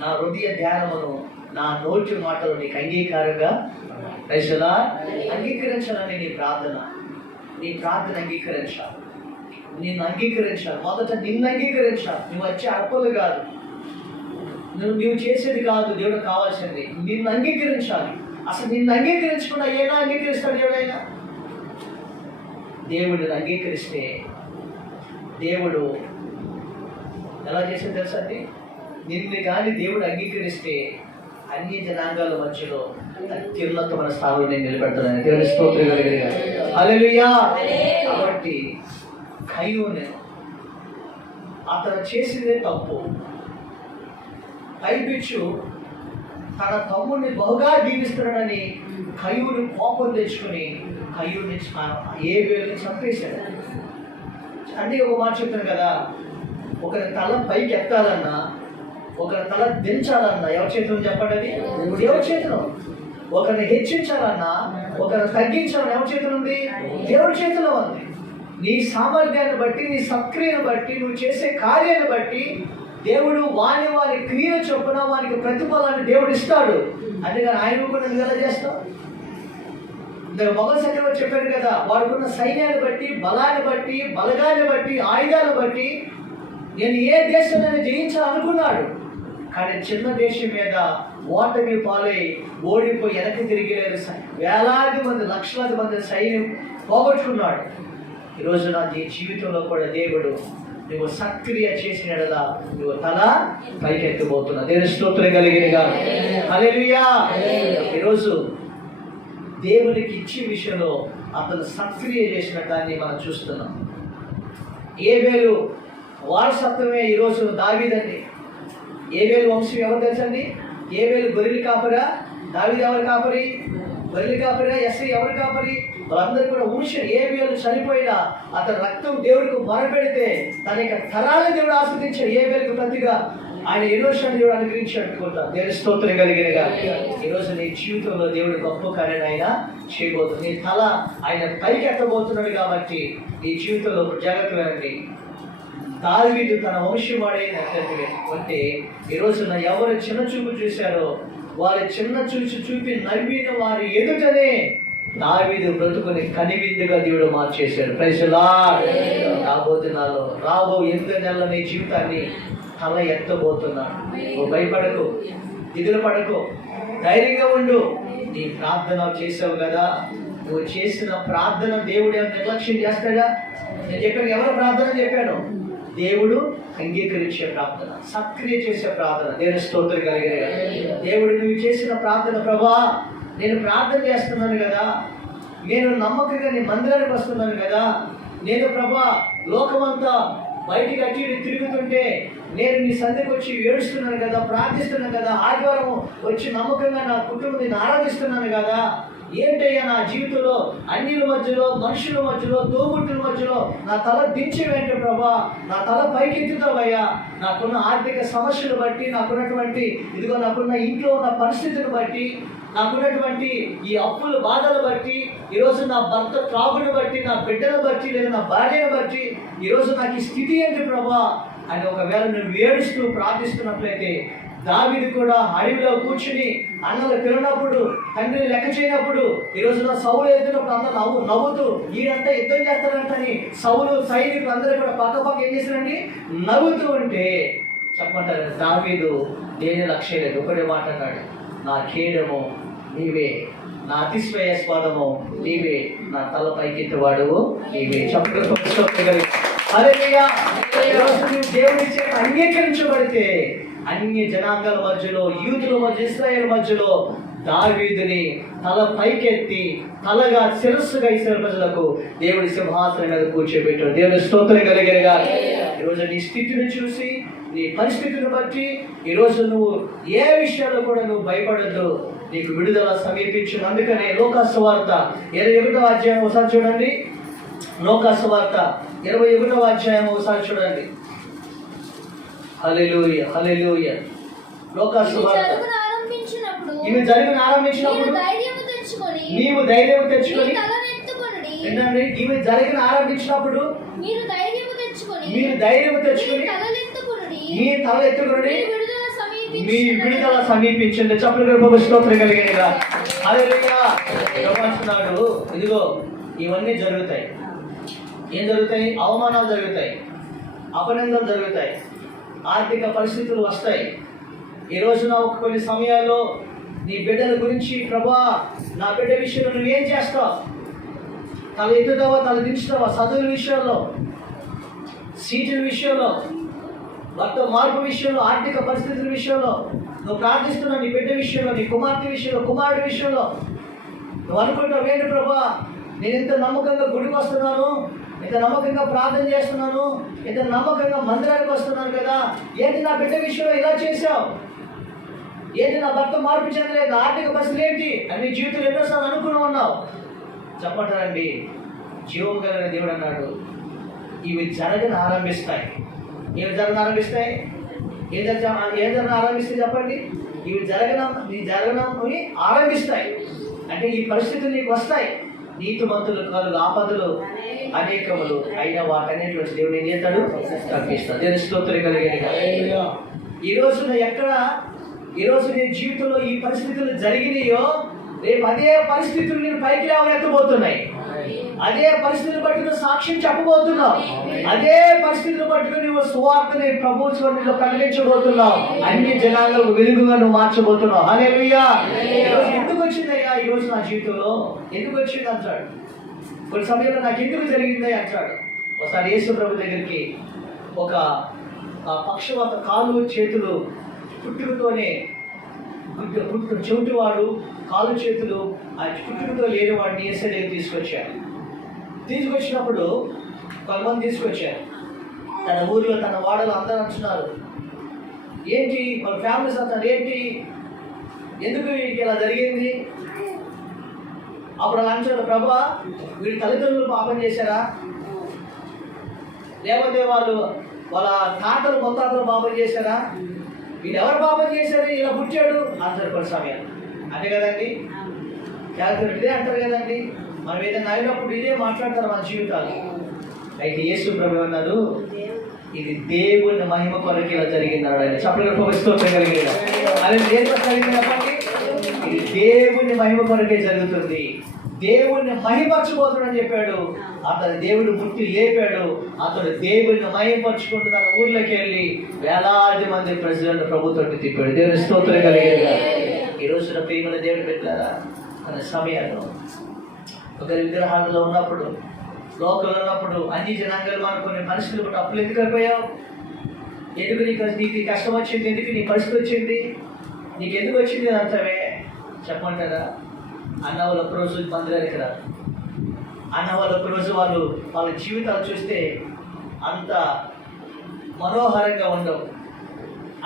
నా హృదయ ధ్యానమును నా నోటి మాటలు నీకు అంగీకారంగా అంగీకరించాలని నీ ప్రార్థన అంగీకరించాలి. నిన్ను అంగీకరించాలి. మొదట నిన్ను అంగీకరించాలి. నువ్వు వచ్చే అర్పలు కాదు, నువ్వు చేసేది కాదు దేవుడు కావాల్సింది. నిన్ను అంగీకరించాలి. అసలు నిన్ను అంగీకరించకుండా ఏనా అంగీకరిస్తాడు ఎవడైనా? దేవుడిని అంగీకరిస్తే దేవుడు ఎలా చేసేది తెలుసా అండి? నిన్ను కానీ దేవుడు అంగీకరిస్తే అన్ని జనాంగాల మధ్యలో అత్యున్నతమైన స్థానంలో నేను నిలబెడతానని దేవుని స్తోత్రం కలిగిన హల్లెలూయా. కాబట్టి కయ్యూరు అతను చేసిందే తప్పు. పైపిచ్చు తన తమ్ముడిని బహుగా దీవిస్తున్నాడని కయ్యూరు కోపం తెచ్చుకొని కయ్యూరుని హేబేలుని చంపేశాడు. అంటే ఒక మాట చెప్తాను కదా, ఒకరి తల పైకి ఎత్తాలన్నా, ఒకరి తల దించాలన్నా ఎవరి చేతిలో చెప్పండి? అది దేవుడి చేతిలో. ఒకరిని హెచ్చించాలన్నా ఒకరిని తగ్గించాలన్నా ఎవరి చేతిలో ఉంది? దేవుడి చేతిలో ఉంది. నీ సామర్థ్యాన్ని బట్టి, నీ సక్రియను బట్టి, నువ్వు చేసే కార్యాన్ని బట్టి దేవుడు వాని క్రియ చొప్పున వానికి ప్రతిఫలాన్ని దేవుడు ఇస్తాడు. అందుకని ఆయన కూడా నువ్వు ఎలా చేస్తావు? మొఘల్ చక్రవర్తి చెప్పాడు కదా, వాడుకున్న సైన్యాన్ని బట్టి, బలాన్ని బట్టి, బలగాన్ని బట్టి, ఆయుధాలను బట్టి నేను ఏ దేశాన్ని జయించాలనుకున్నాడు. కానీ చిన్న దేశం మీద ఓటమి పాలై ఓడిపోయి వెనక్కి తిరిగిలేరు. వేలాది మంది, లక్షలాది మంది సైన్యం పోగొట్టుకున్నాడు. ఈరోజు నా జీవితంలో కూడా దేవుడు నువ్వు సక్రియ చేసినలా నువ్వు తల పైకెత్తిపోతున్నా. దేవుని స్తోత్రం కలిగినగా. హల్లెలూయా. ఈరోజు దేవునికి ఇచ్చే విషయంలో అతను సక్రియ చేసిన దాన్ని మనం చూస్తున్నాం. ఏబేలు వారసత్వమే ఈరోజు దావీదండి. ఏబేలు వంశం ఎవరు తెలుసండి? ఏబేలు గొర్రెలు కాపరా, దావీదు ఎవరు కాపరి? గొర్రెలు కాపరా. ఎస్ఐ ఎవరు కాపరి? వాళ్ళందరూ కూడా వంశం. ఏబేలు చనిపోయినా అతని రక్తం దేవుడికి మొరపెడితే తన యొక్క తరాలను దేవుడు ఆస్వాదించాడు. ఏబేలుకు ప్రతిగా ఆయన ఎన్నోషాన్ని దేవుడు అనుగ్రహించాడు. దేవుని స్తోత్రం కలిగినగా. ఈరోజు నీ జీవితంలో దేవుడు గొప్ప కార్యాన్ని ఆయన చేయబోతుంది. నీ తల ఆయన పైకి ఎత్తబోతున్నాడు కాబట్టి నీ జీవితంలో జాగ్రత్తగా. దావీదు తన వంశం వాడే అంటే ఈరోజు ఎవరు చిన్న చూపు చూశారో వారి చిన్న చూపి నవ్విన వారి ఎదుటనే దావీదు బ్రతుకుని కనివిందుగా దేవుడు మార్చేశాడు. Praise the lord. రాబోతున్నాలో రాబో 8 నెలల నీ జీవితాన్ని తల ఎత్తబోతున్నాడు. నువ్వు భయపడకు, దిగులు పడకు, ధైర్యంగా ఉండు. నీ ప్రార్థన చేసావు కదా, నువ్వు చేసిన ప్రార్థన దేవుడు నిర్లక్ష్యం చేస్తాడా? నేను చెప్పాను ఎవరు ప్రార్థన చెప్పాను? దేవుడు అంగీకరించే ప్రార్థన, సక్రియ చేసే ప్రార్థన. దేవుని స్తోత్రం కలిగిన దేవుడు నువ్వు చేసిన ప్రార్థన, ప్రభా నేను ప్రార్థన చేస్తున్నాను కదా, నేను నమ్మకంగా నీ మందిరానికి వస్తున్నాను కదా, నేను ప్రభా లోకమంతా బయటికి అట్టి తిరుగుతుంటే నేను నీ సంధికి వచ్చి ఏడుస్తున్నాను కదా, ప్రార్థిస్తున్నాను కదా, ఆదివారం వచ్చి నమ్మకంగా నా కుటుంబం నేను ఆరాధిస్తున్నాను కదా, ఏంటయ్యా నా జీవితంలో అన్యుల మధ్యలో, మనుషుల మధ్యలో, తోబుట్టుల మధ్యలో నా తల దించేవేంటి ప్రభా, నా తల పైకెత్తుతావయ్యా, నాకున్న ఆర్థిక సమస్యలు బట్టి, నాకున్నటువంటి నాకున్న ఇంట్లో ఉన్న పరిస్థితిని బట్టి, నాకున్నటువంటి ఈ అప్పుల బాధలు బట్టి, ఈరోజు నా భర్త త్రాగుని బట్టి, నా బిడ్డను బట్టి, లేదా నా భార్యను బట్టి ఈరోజు నాకు ఈ స్థితి ఏంటి ప్రభా అని ఒకవేళ నువ్వు ఏడుస్తూ ప్రార్థిస్తున్నట్లయితే, దావీదు కూడా అడవిలో కూర్చుని అన్నలు పిలినప్పుడు, తండ్రిని లెక్క చేయనప్పుడు, ఈరోజు నా సౌలు ఎదుటినప్పుడు అందరూ నవ్వుతూ ఈడంతా యుద్ధం చేస్తారంటని సౌలు సైనికులు అందరూ కూడా పక్క ఏం చేశారండి? నవ్వుతూ ఉంటే చెప్పమంటారు, దావీదు దేని లక్ష్యం లేదు, ఒకటే మాట అన్నాడు, నా కేడము నీవే, నా అతిశ్వయాస్పదము నీవే, నా తల పైకెత్తివాడు నీవే. దేవుడి చేత అంగీకరించబడితే అన్య జనాంగాల మధ్యలో, యూదుల మధ్య, ఇశ్రాయేల్ మధ్యలో దావీదుని తల పైకెత్తి తలగా శిరస్సుగా ఇశ్రాయేలు ప్రజలకు దేవుడి సింహాసనం మీద కూర్చోబెట్టాడు. దేవుని స్తోత్రం కలిగినగా. ఈరోజు నీ స్థితిని చూసి, నీ పరిస్థితిని బట్టి ఈరోజు నువ్వు ఏ విషయాల్లో కూడా నువ్వు భయపడద్దు, నీకు విడుదల సమీపించింది. అందుకనే లోకాసు వార్త 21వ అధ్యాయం ఒకసారి చూడండి. లోకాసు వార్త 21వ అధ్యాయం ఒకసారి చూడండి. హల్లెలూయా, హల్లెలూయా. లోకాసు వార్త ఇవి జరుగును ఆరంభించినప్పుడు నీవు ధైర్యం తెచ్చుకొని ఏంటండి? ఇవి జరిగిన ఆరంభించినప్పుడు మీరు ధైర్యం తెచ్చుకొని మీ తల ఎత్తుకొని మీ విడుదల సమీపించింది. చెప్పలు స్తోత్రం కలిగినగా. హల్లెలూయా. గమనిస్తున్నాడు, ఇదిగో ఇవన్నీ జరుగుతాయి. ఏం జరుగుతాయి? అవమానాలు జరుగుతాయి, అపనిందలు జరుగుతాయి, ఆర్థిక పరిస్థితులు వస్తాయి. ఈ రోజున కొన్ని సమయాల్లో నీ బిడ్డల గురించి, ప్రభా నా బిడ్డ విషయంలో నువ్వేం చేస్తావు? తల ఎత్తుతావా, తల దించుతావా? చదువుల విషయంలో, సీటుల విషయంలో, భర్త మార్పు విషయంలో, ఆర్థిక పరిస్థితుల విషయంలో నువ్వు ప్రార్థిస్తున్నావు. నీ బిడ్డ విషయంలో, నీ కుమార్తె విషయంలో, కుమారుడి విషయంలో నువ్వు అనుకుంటావు, ఏంటి ప్రభా నేను ఇంత నమ్మకంగా గుడికి వస్తున్నాను, ఇంత నమ్మకంగా ప్రార్థన చేస్తున్నాను, ఇంత నమ్మకంగా మందిరానికి వస్తున్నాను కదా, ఏంటి నా బిడ్డ విషయంలో ఇలా చేశావు? ఏంటి నా భర్త మార్పు చెందలేదు, ఆర్థిక పరిస్థితులు ఏంటి అని నీ జీవితంలో ఎన్నోసార్లు అనుకుని ఉన్నావు. చెప్పంటారండి, జీవం కలిగిన దేవుడు అన్నాడు, ఇవి జరగని ఆరంభిస్తాయి. ఏమి జరగని ఆరంభిస్తాయి? ఏం జరగని ఆరంభిస్తాయి చెప్పండి? ఇవి జరగనవి ఆరంభిస్తాయి. అంటే ఈ పరిస్థితులు నీకు వస్తాయి. నీతిమంతులు కలుగు ఆపదలు అనేకములు, అయినా వాటన్నిటి దేవుడు ఏం చేస్తాడు? తప్పిస్తాడు. దేవుని స్తోత్రం కలిగేది. ఈ రోజు నీ జీవితంలో ఈ పరిస్థితులు జరిగినాయో, రేపు అదే పరిస్థితులు నేను పైకి లేవనెత్తబోతున్నాయి. అదే పరిస్థితులు బట్టి నువ్వు సాక్ష్యం చెప్పబోతున్నావు. అదే పరిస్థితులు పట్టుకుని నువ్వు సువార్తని ప్రభుత్వంలో ప్రకటించబోతున్నావు. అన్ని జనాలకు వెలుగుగా నువ్వు మార్చబోతున్నావు. హల్లెలూయా. ఈరోజు ఎందుకు వచ్చిందయ్యా ఈరోజు నా జీవితంలో? ఎందుకు వచ్చింది అంటాడు. కొన్ని సమయంలో నాకు ఎందుకు జరిగింది అంటాడు. ఒకసారి యేసు ప్రభు దగ్గరికి ఒక పక్షవాత కాళ్ళు చేతులు పుట్టుకతోనే చెవిటివాడు, కాళ్ళు చేతులు ఆ పుట్టుకతో లేని వాడిని యేసు దగ్గరికి తీసుకొచ్చినప్పుడు కొంతమంది తీసుకొచ్చారు. తన ఊరిలో తన వాడలో అందరూ అంటున్నారు, ఏంటి వాళ్ళ ఫ్యామిలీస్ అంటారు, ఏంటి ఎందుకు ఇలా జరిగింది? అప్పుడు అలా అంటారు, ప్రభా వీడి తల్లిదండ్రులు పాపం చేశారా, లేకపోతే వాళ్ళ తాతలు ముత్తాతలు పాపం చేశారా, వీడు ఎవరు పాపం చేశారు ఇలా పుట్టాడు అంటారు కొన్ని సమయాలు. అంతే కదండి, ఇదే అంటారు కదండి. మనం ఏదైనా అయినప్పుడు ఇదే మాట్లాడతారు మన జీవితాలు. అయితే యేసు ప్రభు అన్నారు, ఇది దేవుని మహిమ కొరకు ఇలా జరిగిందన్నాడు. ఆయన చెప్పలేదు స్తోత్రం కలిగేదా? అది దేని జరిగింది చెప్పండి. ఇది దేవుని మహిమ కొరకే జరుగుతుంది. దేవుణ్ణి మహిమపరచబోతున్నాడని చెప్పాడు. అతను దేవుడు ముట్టి లేపాడు. అతడు దేవుడిని మహిమపరచుకుంటూ తన ఊర్లోకి వెళ్ళి వేలాది మంది ప్రజలను ప్రభుత్వం తిప్పాడు. దేవుని స్తోత్రం కలిగేదా? ఈ రోజున ప్రియమైన దేవుడు పెట్టారా? అనే సమయాల్లో ఒకరి విగ్రహాలలో ఉన్నప్పుడు, లోకంలో ఉన్నప్పుడు, అన్ని జనాంగాలు అనుకునే మనుషులు కూడా అప్పులు ఎందుకు అయిపోయావు? ఎందుకు నీకు కష్టం వచ్చింది? ఎందుకు నీ పరిస్థితి వచ్చింది? నీకు ఎందుకు వచ్చింది అంతవే చెప్పండి కదా. అన్న వాళ్ళు ఒకరోజు మందిరానికి రాదు. అన్న వాళ్ళు ఒకరోజు వాళ్ళ జీవితాలు చూస్తే అంత మనోహరంగా ఉండవు.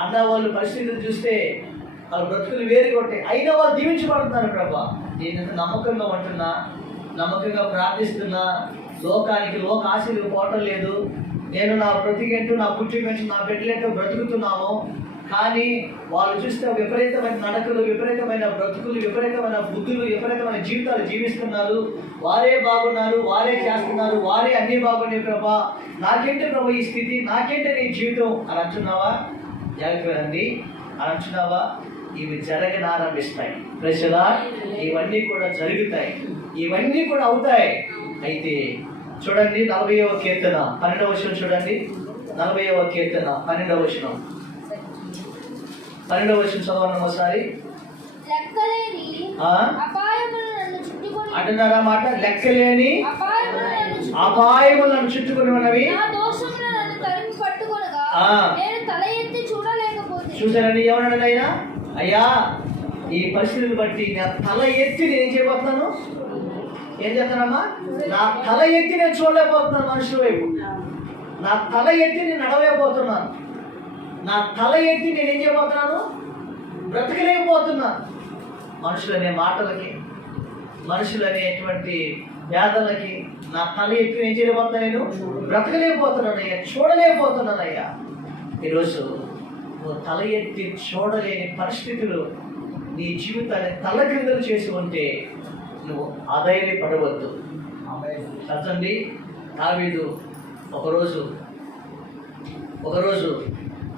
అన్న వాళ్ళు పరిస్థితులు చూస్తే వాళ్ళ బ్రతుకులు వేరు కొట్టాయి. అయినా వాళ్ళు దీవించబడుతున్నారు. ప్రభా నేను నమ్మకంగా ఉంటున్నా, నమ్మకంగా ప్రార్థిస్తున్నా, లోక ఆశలు పోవటం లేదు. నేను నా బ్రతికేంటూ, నా పుట్టింటూ, నా బిడ్డలేంటో బ్రతుకుతున్నాము. కానీ వాళ్ళు చూస్తే విపరీతమైన నడకలు, విపరీతమైన బ్రతుకులు, విపరీతమైన బుద్ధులు, విపరీతమైన జీవితాలు జీవిస్తున్నారు. వారే బాగున్నారు, వారే చేస్తున్నారు, వారే అన్నీ బాగున్నాయి. ప్రభా నాకేంటి ప్రభా ఈ స్థితి, నాకేంటి నీ జీవితం అని అంటున్నావా? జాగ్రత్తగా అని అంటున్నావా? ఇవి జరగని ఆరంభిస్తాయి ప్రజలా. ఇవన్నీ కూడా జరుగుతాయి, ఇవన్నీ కూడా అవుతాయి. అయితే చూడండి 40వ కీర్తన 12వ వచనం చూడండి. 40వ కీర్తన 12వ వచనం చదవండి ఒకసారి. అంటున్నారా మాట? లెక్కలేని అపాయములను చుట్టుకుని ఉన్నవి. చూసారండి, ఏమన్నాడు ఆయన? అయ్యా ఈ పరిస్థితులు బట్టి నా తల ఎత్తి నేను ఏం చేయబోతున్నాను? ఏం చేస్తానమ్మా? నా తల ఎత్తి నేను చూడలేకపోతున్నాను మనుషుల వైపు. నా తల ఎత్తి నేను నడవలేకపోతున్నాను. నా తల ఎత్తి నేను ఏం చేయబోతున్నాను? బ్రతకలేకపోతున్నాను. మనుషులనే మాటలకి, మనుషులనేటువంటి వేదనలకి నా తల ఎత్తి నేను చేయలేకపోతున్నాను. నేను బ్రతకలేకపోతున్నానయ్యా, చూడలేకపోతున్నానయ్యా. ఈరోజు నువ్వు తల ఎత్తి చూడలేని పరిస్థితులు నీ జీవితాన్ని తలకిందలు చేసి ఉంటే నువ్వు ఆదాయపడవద్దు. చదవండి. దావీదు ఒకరోజు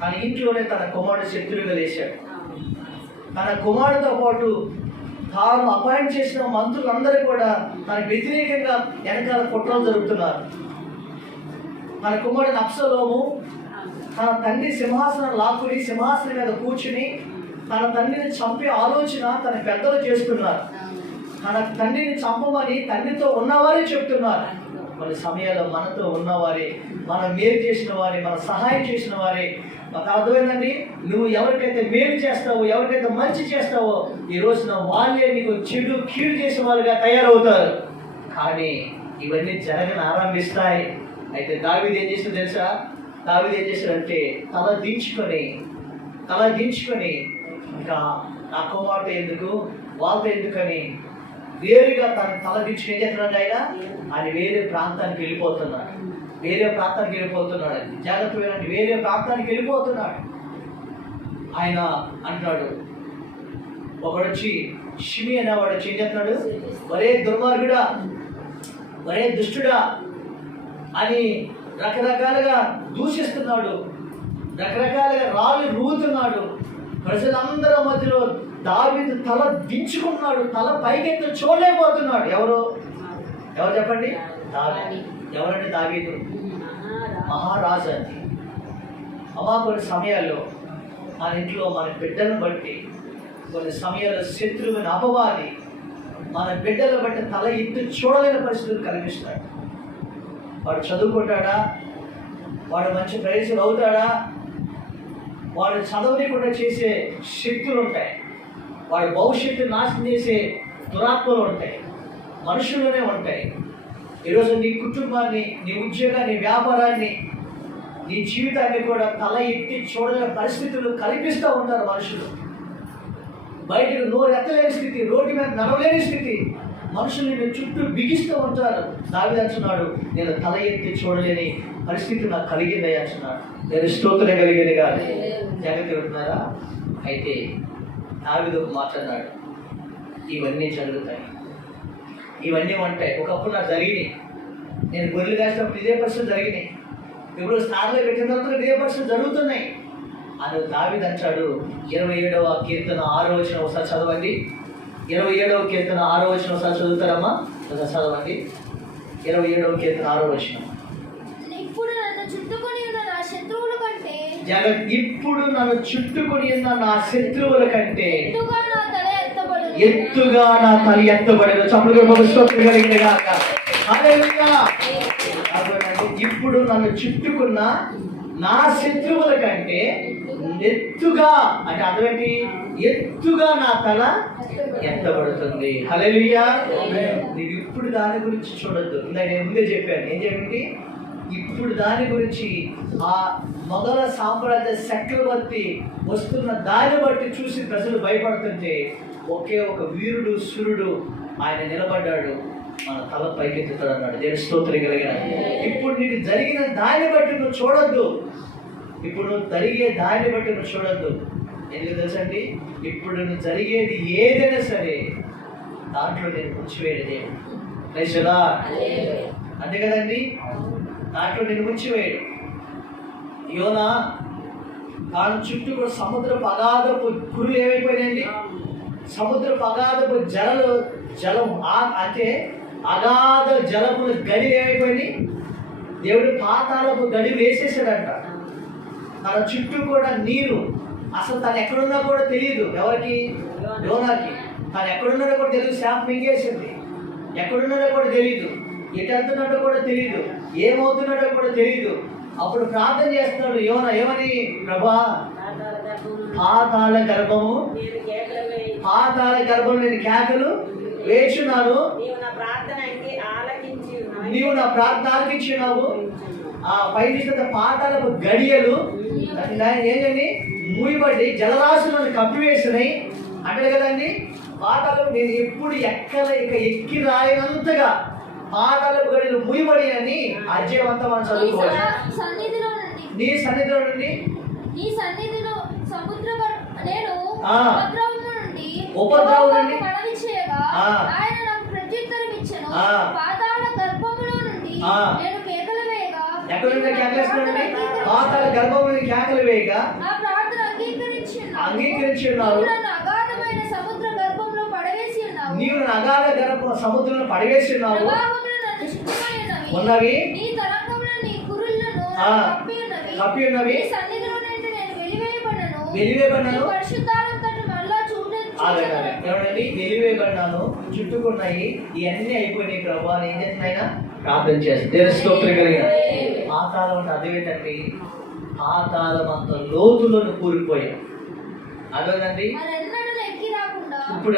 తన ఇంట్లోనే తన కుమారుడు శత్రువుగా లేచాడు. తన కుమారుడితో పాటు తాను అపాయింట్ చేసిన మంత్రులందరూ కూడా తన వ్యతిరేకంగా వెనకాల కుట్రలు జరుగుతున్నారు. తన కుమారుడు అబ్షలోము తన తండ్రి సింహాసనం లాక్కుని సింహాసనం మీద కూర్చుని తన తండ్రిని చంపే ఆలోచన తన పెద్దలు చేస్తున్నారు. తన తండ్రిని చంపమని తండ్రితో ఉన్నవారే చెప్తున్నారు. కొన్ని సమయాల్లో మనతో ఉన్నవారే, మనం మేలు చేసిన వారే, మన సహాయం చేసిన వారే, మాకు అర్థమైందండి. నువ్వు ఎవరికైతే మేలు చేస్తావో, ఎవరికైతే మంచి చేస్తావో, ఈ రోజున వాళ్ళే నీకు కీడు చేసే వాళ్ళుగా తయారవుతారు. కానీ ఇవన్నీ జరగని ఆరంభిస్తాయి. అయితే దావీదు ఏం చేసిందో తెలుసా? దావీదు ఏం చేశాడంటే తల దించుకొని ఇంకా నా కుమార్తె ఎందుకు, వాళ్ళతో ఎందుకని వేరుగా తల దించుకొని ఏం చేస్తున్నాడు ఆయన వేరే ప్రాంతానికి వెళ్ళిపోతున్నాడు. జాగ్రత్త వేరే ప్రాంతానికి వెళ్ళిపోతున్నాడు. ఆయన అంటున్నాడు, ఒకడు వచ్చి షిమి అనేవాడు వచ్చి ఏం చెప్తున్నాడు, ఒరే దుర్మార్గుడా, ఒరే దుష్టుడా అని రకరకాలుగా దూషిస్తున్నాడు, రకరకాలుగా రాళ్ళు రువ్వుతున్నాడు. ప్రజలందరి మధ్యలో దావీదు తల దించుకున్నాడు, తల పైకెత్తి చూడలేకపోతున్నాడు. ఎవరు చెప్పండి? దావీదు. ఎవరండి దావీదు? మహారాజు అండి. అమ్మా కొన్ని సమయాల్లో మన ఇంట్లో మన బిడ్డలను బట్టి, కొన్ని సమయాల్లో శత్రువుని అపవాది మన బిడ్డలను బట్టి తల ఎత్తి చూడలేని పరిస్థితులు కల్పిస్తాడు. వాడు చదువుకుంటాడా, వాడు మంచి ప్రయోజనం అవుతాడా, వాడు చదవలేకుండా చేసే శక్తులు ఉంటాయి, వాడి భవిష్యత్తు నాశనం చేసే దురాత్మలు ఉంటాయి, మనుషుల్లోనే ఉంటాయి. ఈరోజు నీ కుటుంబాన్ని, నీ ఉద్యోగాన్ని, నీ వ్యాపారాన్ని, నీ జీవితాన్ని కూడా తల ఎత్తి చూడలేని పరిస్థితులు కల్పిస్తూ ఉంటారు మనుషులు. బయటకు నోరు ఎత్తలేని స్థితి, రోడ్డు మీద నడవలేని స్థితి, మనుషులు నిన్ను చుట్టూ బిగిస్తూ ఉంటారు. దావీదు అంటున్నాడు, నేను తల ఎత్తి చూడలేని పరిస్థితి నాకు కలిగింది అంటున్నాడు. నేను స్తోత్రం కలిగింది కాదు. జాగ్రత్త ఉంటున్నారా? అయితే దావీదు మాట్లాడినాడు, ఇవన్నీ జరుగుతాయి, ఇవన్నీ ఉంటాయి. ఒకప్పుడు నాకు జరిగినాయి. నేను గొర్రెలు కాసినప్పుడు ఇదే పరిస్థితులు జరిగినాయి. ఇప్పుడు స్థాయిలో పెట్టిన తర్వాత ఇదే పరిస్థితులు జరుగుతున్నాయి అని దావీదు అంటాడు. 27వ కీర్తన 6వ వచనం ఒకసారి చదవండి. 27వ కీర్తన 6వ వచనం ఒకసారి చదువుతారమ్మా? ఒకసారి చదవండి. 27వ కీర్తన 6వ వచనం. ఇప్పుడు నన్ను చుట్టుకొని ఉన్న నా శత్రువుల కంటే ఎత్తుగా నా తల ఎత్తబడేది. ఇప్పుడు నన్ను చుట్టుకున్న నా శత్రువుల కంటే ఎత్తుగా అంటే అదేంటి? ఎత్తుగా నా తల ఎత్తబడుతుంది. హల్లెలూయా. నీవు ఇప్పుడు దాని గురించి చూడొద్దు. నేను ముందే చెప్పాను, ఏం చెప్పండి? ఇప్పుడు దాని గురించి ఆ మొదల సామ్రాజ్య చక్రవర్తి వస్తున్న దాన్ని బట్టి చూసి ప్రజలు భయపడుతుంటే ఒకే ఒక వీరుడు, సూర్యుడు ఆయన నిలబడ్డాడు, మన తల పైకెత్తుతాడు అన్నాడు. దేవుని స్తోత్రం కలిగిన. ఇప్పుడు నీకు జరిగిన దాన్ని బట్టి నువ్వు చూడొద్దు. ఇప్పుడు నువ్వు జరిగే దాన్ని బట్టి నువ్వు చూడొద్దు. ఎందుకు తెలుసండి? ఇప్పుడు నువ్వు జరిగేది ఏదైనా సరే దాంట్లో నేను ముంచివేయడు దేవుడు. ప్రైజ్లా అంతే కదండి. దాంట్లో నేను ముంచివేయడు. యోనా దాని చుట్టూ కూడా సముద్రపు అగాధపు కురులు ఏమైపోయినాయండి? సముద్రపు అగాధపు జలం అంటే అగాధ జలముల గడి ఏమైపోయింది? దేవుడు పాతాళపు గడి వేసేసాడంట. తన చుట్టూ కూడా నీరు, అసలు తను ఎక్కడున్నా కూడా తెలియదు. ఎవరికి? యోనాకి. తను ఎక్కడున్నాడో కూడా తెలియదు. శాపం మింగేసింది. ఎక్కడున్నాడో కూడా తెలియదు, ఎటు వెళ్తున్నాడో కూడా తెలియదు, ఏమవుతున్నాడో కూడా తెలియదు. అప్పుడు ప్రార్థన చేస్తున్నాడు యోనా, ఏమని? ప్రభా, పాతాళ గర్భం నేను కేకలు వేచున్నాను, నీవు నా ప్రార్థన ఆలకించినావు. ఆ పైన పాతాళపు గడియలు ఏంటండి? మూయబడి జలరాశులను కప్పివేసినాయి అంటే కదండి. పాతాళం నేను ఎప్పుడు ఎక్కి రాయనంతగా పాతాళపు గడియలు మూయబడి అని అజయవంతం మనం చదువుకోవచ్చు. నీ సన్నిధిలో నుండి ఉపద్రవం నుండి ఆయన నాకు ప్రత్యుత్తరం ఇచ్చెను. పాతాళ గర్భములో నుండి నేను కేకలు వేయగా, ఎక్కడ నుండి కేకలేస్తున్నాడండి? పాతాళ గర్భం నుండి కేకలు వేయగా నా ప్రార్థన అంగీకరించి ఉన్నావు. నన్ను అగాధమైన సముద్ర గర్భంలో పడవేసి ఉన్నావు. నీవు అగాధ గర్భ సముద్రంలో పడవేసి ఉన్నావు. ప్రవాహములు నన్ను చుట్టుకొని ఉన్నవి, నీ తరంగములు నీ కురులను కప్పి ఉన్నవి. నీ సన్నిధిలో నుండి నేను వెలివేయబడను. పరిశుద్ధాలంతట మళ్ళా చూడండి, వెలివేయబడ్డాను, చుట్టుకున్నాయి, ఇవన్నీ అయిపోయినాయి. ప్రభా ఏం చేస్తున్నాయినా ప్రార్థన చేస్తాను. పాతాళం అంటే అదేంటండి? పాతాళం అంత లోతులను కూలిపోయాం. అదేనండి. ఇప్పుడు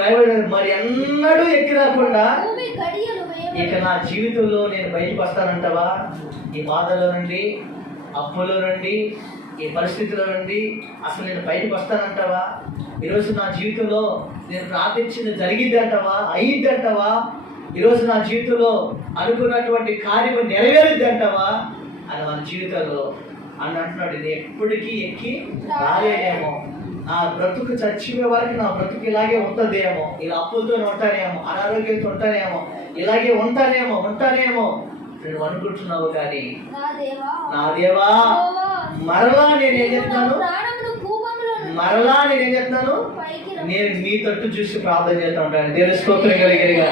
మరి ఎన్నడూ ఎక్కి రాకుండా ఇక నా జీవితంలో నేను బయటకు వస్తానంటావా? ఈ బాధలో నుండి, అప్పులో నుండి, ఈ పరిస్థితుల నుండి అసలు నేను బయటకు వస్తానంటావా? ఈరోజు నా జీవితంలో నేను ప్రార్థించింది జరిగింది అంటావా? అయ్యింది అంటావా? ఈరోజు నా జీవితంలో అనుకున్నటువంటి కార్యము నెరవేరుద్ది అంటావా అని మన జీవితంలో అని అంటున్నాడు. ఇది ఎప్పటికీ ఎక్కి రాలేదేమో. నా బ్రతుకు చచ్చిపోయే వరకు నా బ్రతుకు ఇలాగే ఉంటుందేమో, ఇలా అప్పులతో ఉంటానేమో, అనారోగ్యంతో ఉంటానేమో, ఇలాగే ఉంటానేమో నువ్వు అనుకుంటున్నావు. కానీ నా దేవా మరలా నేనేం చెప్తాను, నేను నీ తట్టు చూసి ప్రార్థన చేస్తూ ఉంటాను. దేవుని స్తోత్రం కలిగినగా.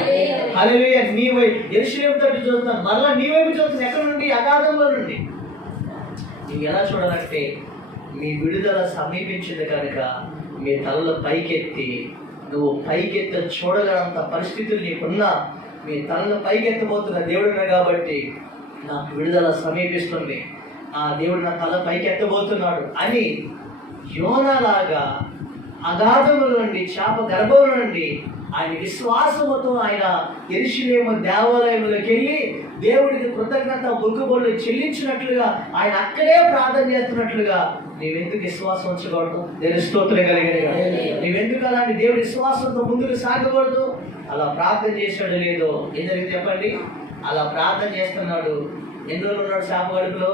హల్లెలూయా. నీ వైపు యెరూషలేము తట్టు చూస్తాను, మరలా నీ వైపు చూస్తాను. ఎక్కడ నుండి? అగాధంలో నుండి. నువ్వు ఎలా చూడాలంటే మీ విడుదల సమీపించింది కనుక మీ తలలు పైకెత్తి, నువ్వు పైకెత్త చూడగలంత పరిస్థితులు నీకున్నా మీ తలను పైకెత్తబోతున్న దేవుడున్నా కాబట్టి నాకు విడుదల సమీపిస్తుంది, ఆ దేవుడు నా తల పైకెత్తబోతున్నాడు అని యోనాలాగా అగాధముల నుండి, చేప గర్భం నుండి ఆయన విశ్వాసముతో ఆయన యెరూషలేము దేవాలయంలోకి వెళ్ళి దేవుడికి కృతజ్ఞత మొక్కుబడులు చెల్లించినట్లుగా ఆయన అక్కడే ప్రార్థన చేస్తున్నట్లుగా నీవెందుకు విశ్వాసం ఉంచకూడదు? దేవుని స్తోత్రం కలిగినగా. నీవెందుకు అలాంటి దేవుడి విశ్వాసంతో ముందుకు సాగకూడదు? అలా ప్రార్థన చేశాడు లేదో ఏం జరిగింది చెప్పండి? అలా ప్రార్థన చేస్తున్నాడు. ఎన్ని రోజులు ఉన్నాడు? చేప గడుపులో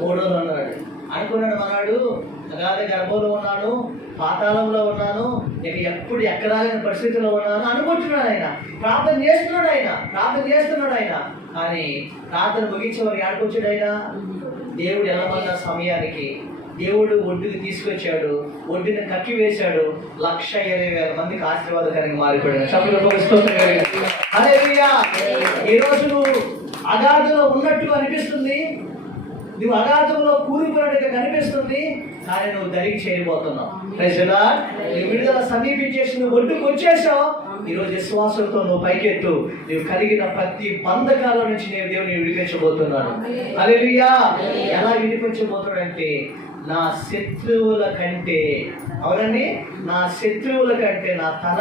3 రోజులు ఉన్నాడు. అనుకున్నాడు మనాడు అగాధ గర్భంలో ఉన్నాను, పాతాళంలో ఉన్నాను, ఇక ఎప్పుడు ఎక్కడాలని పరిస్థితిలో ఉన్నాను అనుకుంటున్నాడు ఆయన. ప్రార్థన చేస్తున్నాడు ఆయన. కానీ ప్రార్థన ముగించేవారు ఆడుకొచ్చాడు ఆయన. దేవుడు ఎల్లమన్న సమయానికి దేవుడు ఒడ్డుకి తీసుకొచ్చాడు, ఒడ్డుని కక్కి వేశాడు. 1,20,000 మందికి ఆశీర్వాదకరంగా మారిపోయాడు. హల్లెలూయా. ఈ రోజు నువ్వు అగాధంలో ఉన్నట్టుగా అనిపిస్తుంది, నువ్వు అగాధంలో కూలిపోయినట్టుగా కనిపిస్తుంది, కానీ నువ్వు దరికి చేరిపోతున్నావు. నువ్వు విడుదల సమీపించేసి నువ్వు ఒడ్డుకు వచ్చేసావు. ఈరోజు విశ్వాసంతో నువ్వు పైకెత్తు. నువ్వు కలిగిన ప్రతి బంధకాల నుంచి నేను దేవుని విడిపించబోతున్నాను. హల్లెలూయా. ఎలా విడిపించబోతున్నాడంటే నా శత్రువుల కంటే, అవునండి, నా శత్రువుల కంటే నా తల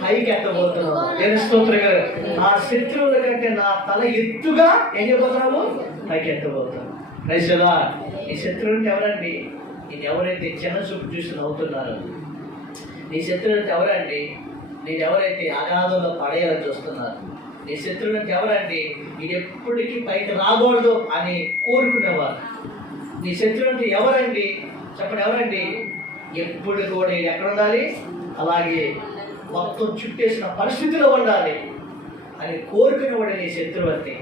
పైకి ఎత్తబోతున్నాను. దేవుని స్తోత్రం. నా శత్రువుల కంటే నా తల ఎత్తుగా ఏం చేయబోతున్నావు? పైకి ఎత్తబోతున్నాను. Praise the lord. ఈ శత్రువులు ఎవరండి? నేను ఎవరైతే చిన్న చూపు చూసి నవ్వుతున్నారో, నీ శత్రువులు ఎవరండి? నేను ఎవరైతే అగాధంలో పడేయాలని చూస్తున్నారు, నీ శత్రువులు ఎవరండి? ఇది ఎప్పటికీ పైకి రాకూడదు అని కోరుకునేవారు. నీ శత్రువులు ఎవరండి? చెప్పండి, ఎవరండి? ఎప్పుడు కూడా ఎక్కడ ఉండాలి? అలాగే మొత్తం చుట్టేసిన పరిస్థితిలో ఉండాలి అని కోరుకునేవాడు నీ శత్రువు అంటే.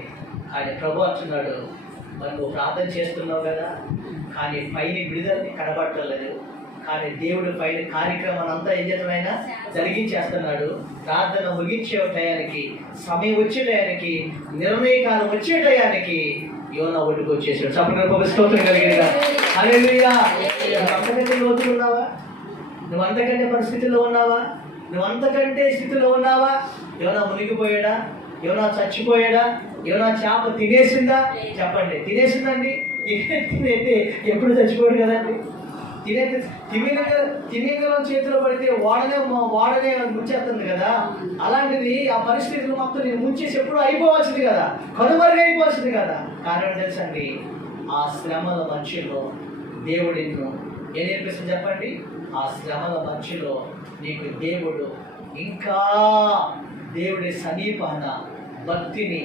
ఆయన ప్రభు అంటున్నాడు, మరి నువ్వు ప్రార్థన చేస్తున్నావు కదా, కానీ పైన విడుదలని కనబట్టలేదు, కానీ దేవుడు పైన కార్యక్రమాన్ని అంతా ఏం చేస్తున్నాయినా జరిగించేస్తున్నాడు. ప్రార్థన ముగించే టయానికి, సమయం వచ్చే టయానికి, నిర్ణయకాలం వచ్చే టయానికి యోనా ఒడ్డుకు వచ్చేసాడు. చెప్పండి, స్తోత్రం కలిగినగా. హల్లెలూయా. నువ్వు అంతకంటే లోతులు ఉన్నావా? నువ్వు అంతకంటే పరిస్థితిలో ఉన్నావా? నువ్వు అంతకంటే స్థితిలో ఉన్నావా? యోనా మునిగిపోయాడా? యోనా చచ్చిపోయాడా? యోనా చేప తినేసిందా? చెప్పండి, తినేసిందండి. తినేస్తే ఎప్పుడు చచ్చిపోయాడు కదండి. తిమింగలం చేతిలో పడితే వాడనే ముంచేస్తుంది కదా. అలాంటిది ఆ పరిస్థితులు మొత్తం నేను ముంచేసి ఎప్పుడు అయిపోవాల్సింది కదా, కనుమరుగు అయిపోవాల్సింది కదా. కారణం తెలుసండి, ఆ శ్రమల మధ్యలో దేవుడు నిన్ను ఏం నేర్పిస్తుంది చెప్పండి? ఆ శ్రమల మధ్యలో నీకు దేవుడు ఇంకా దేవుడి సమీపాన భక్తిని,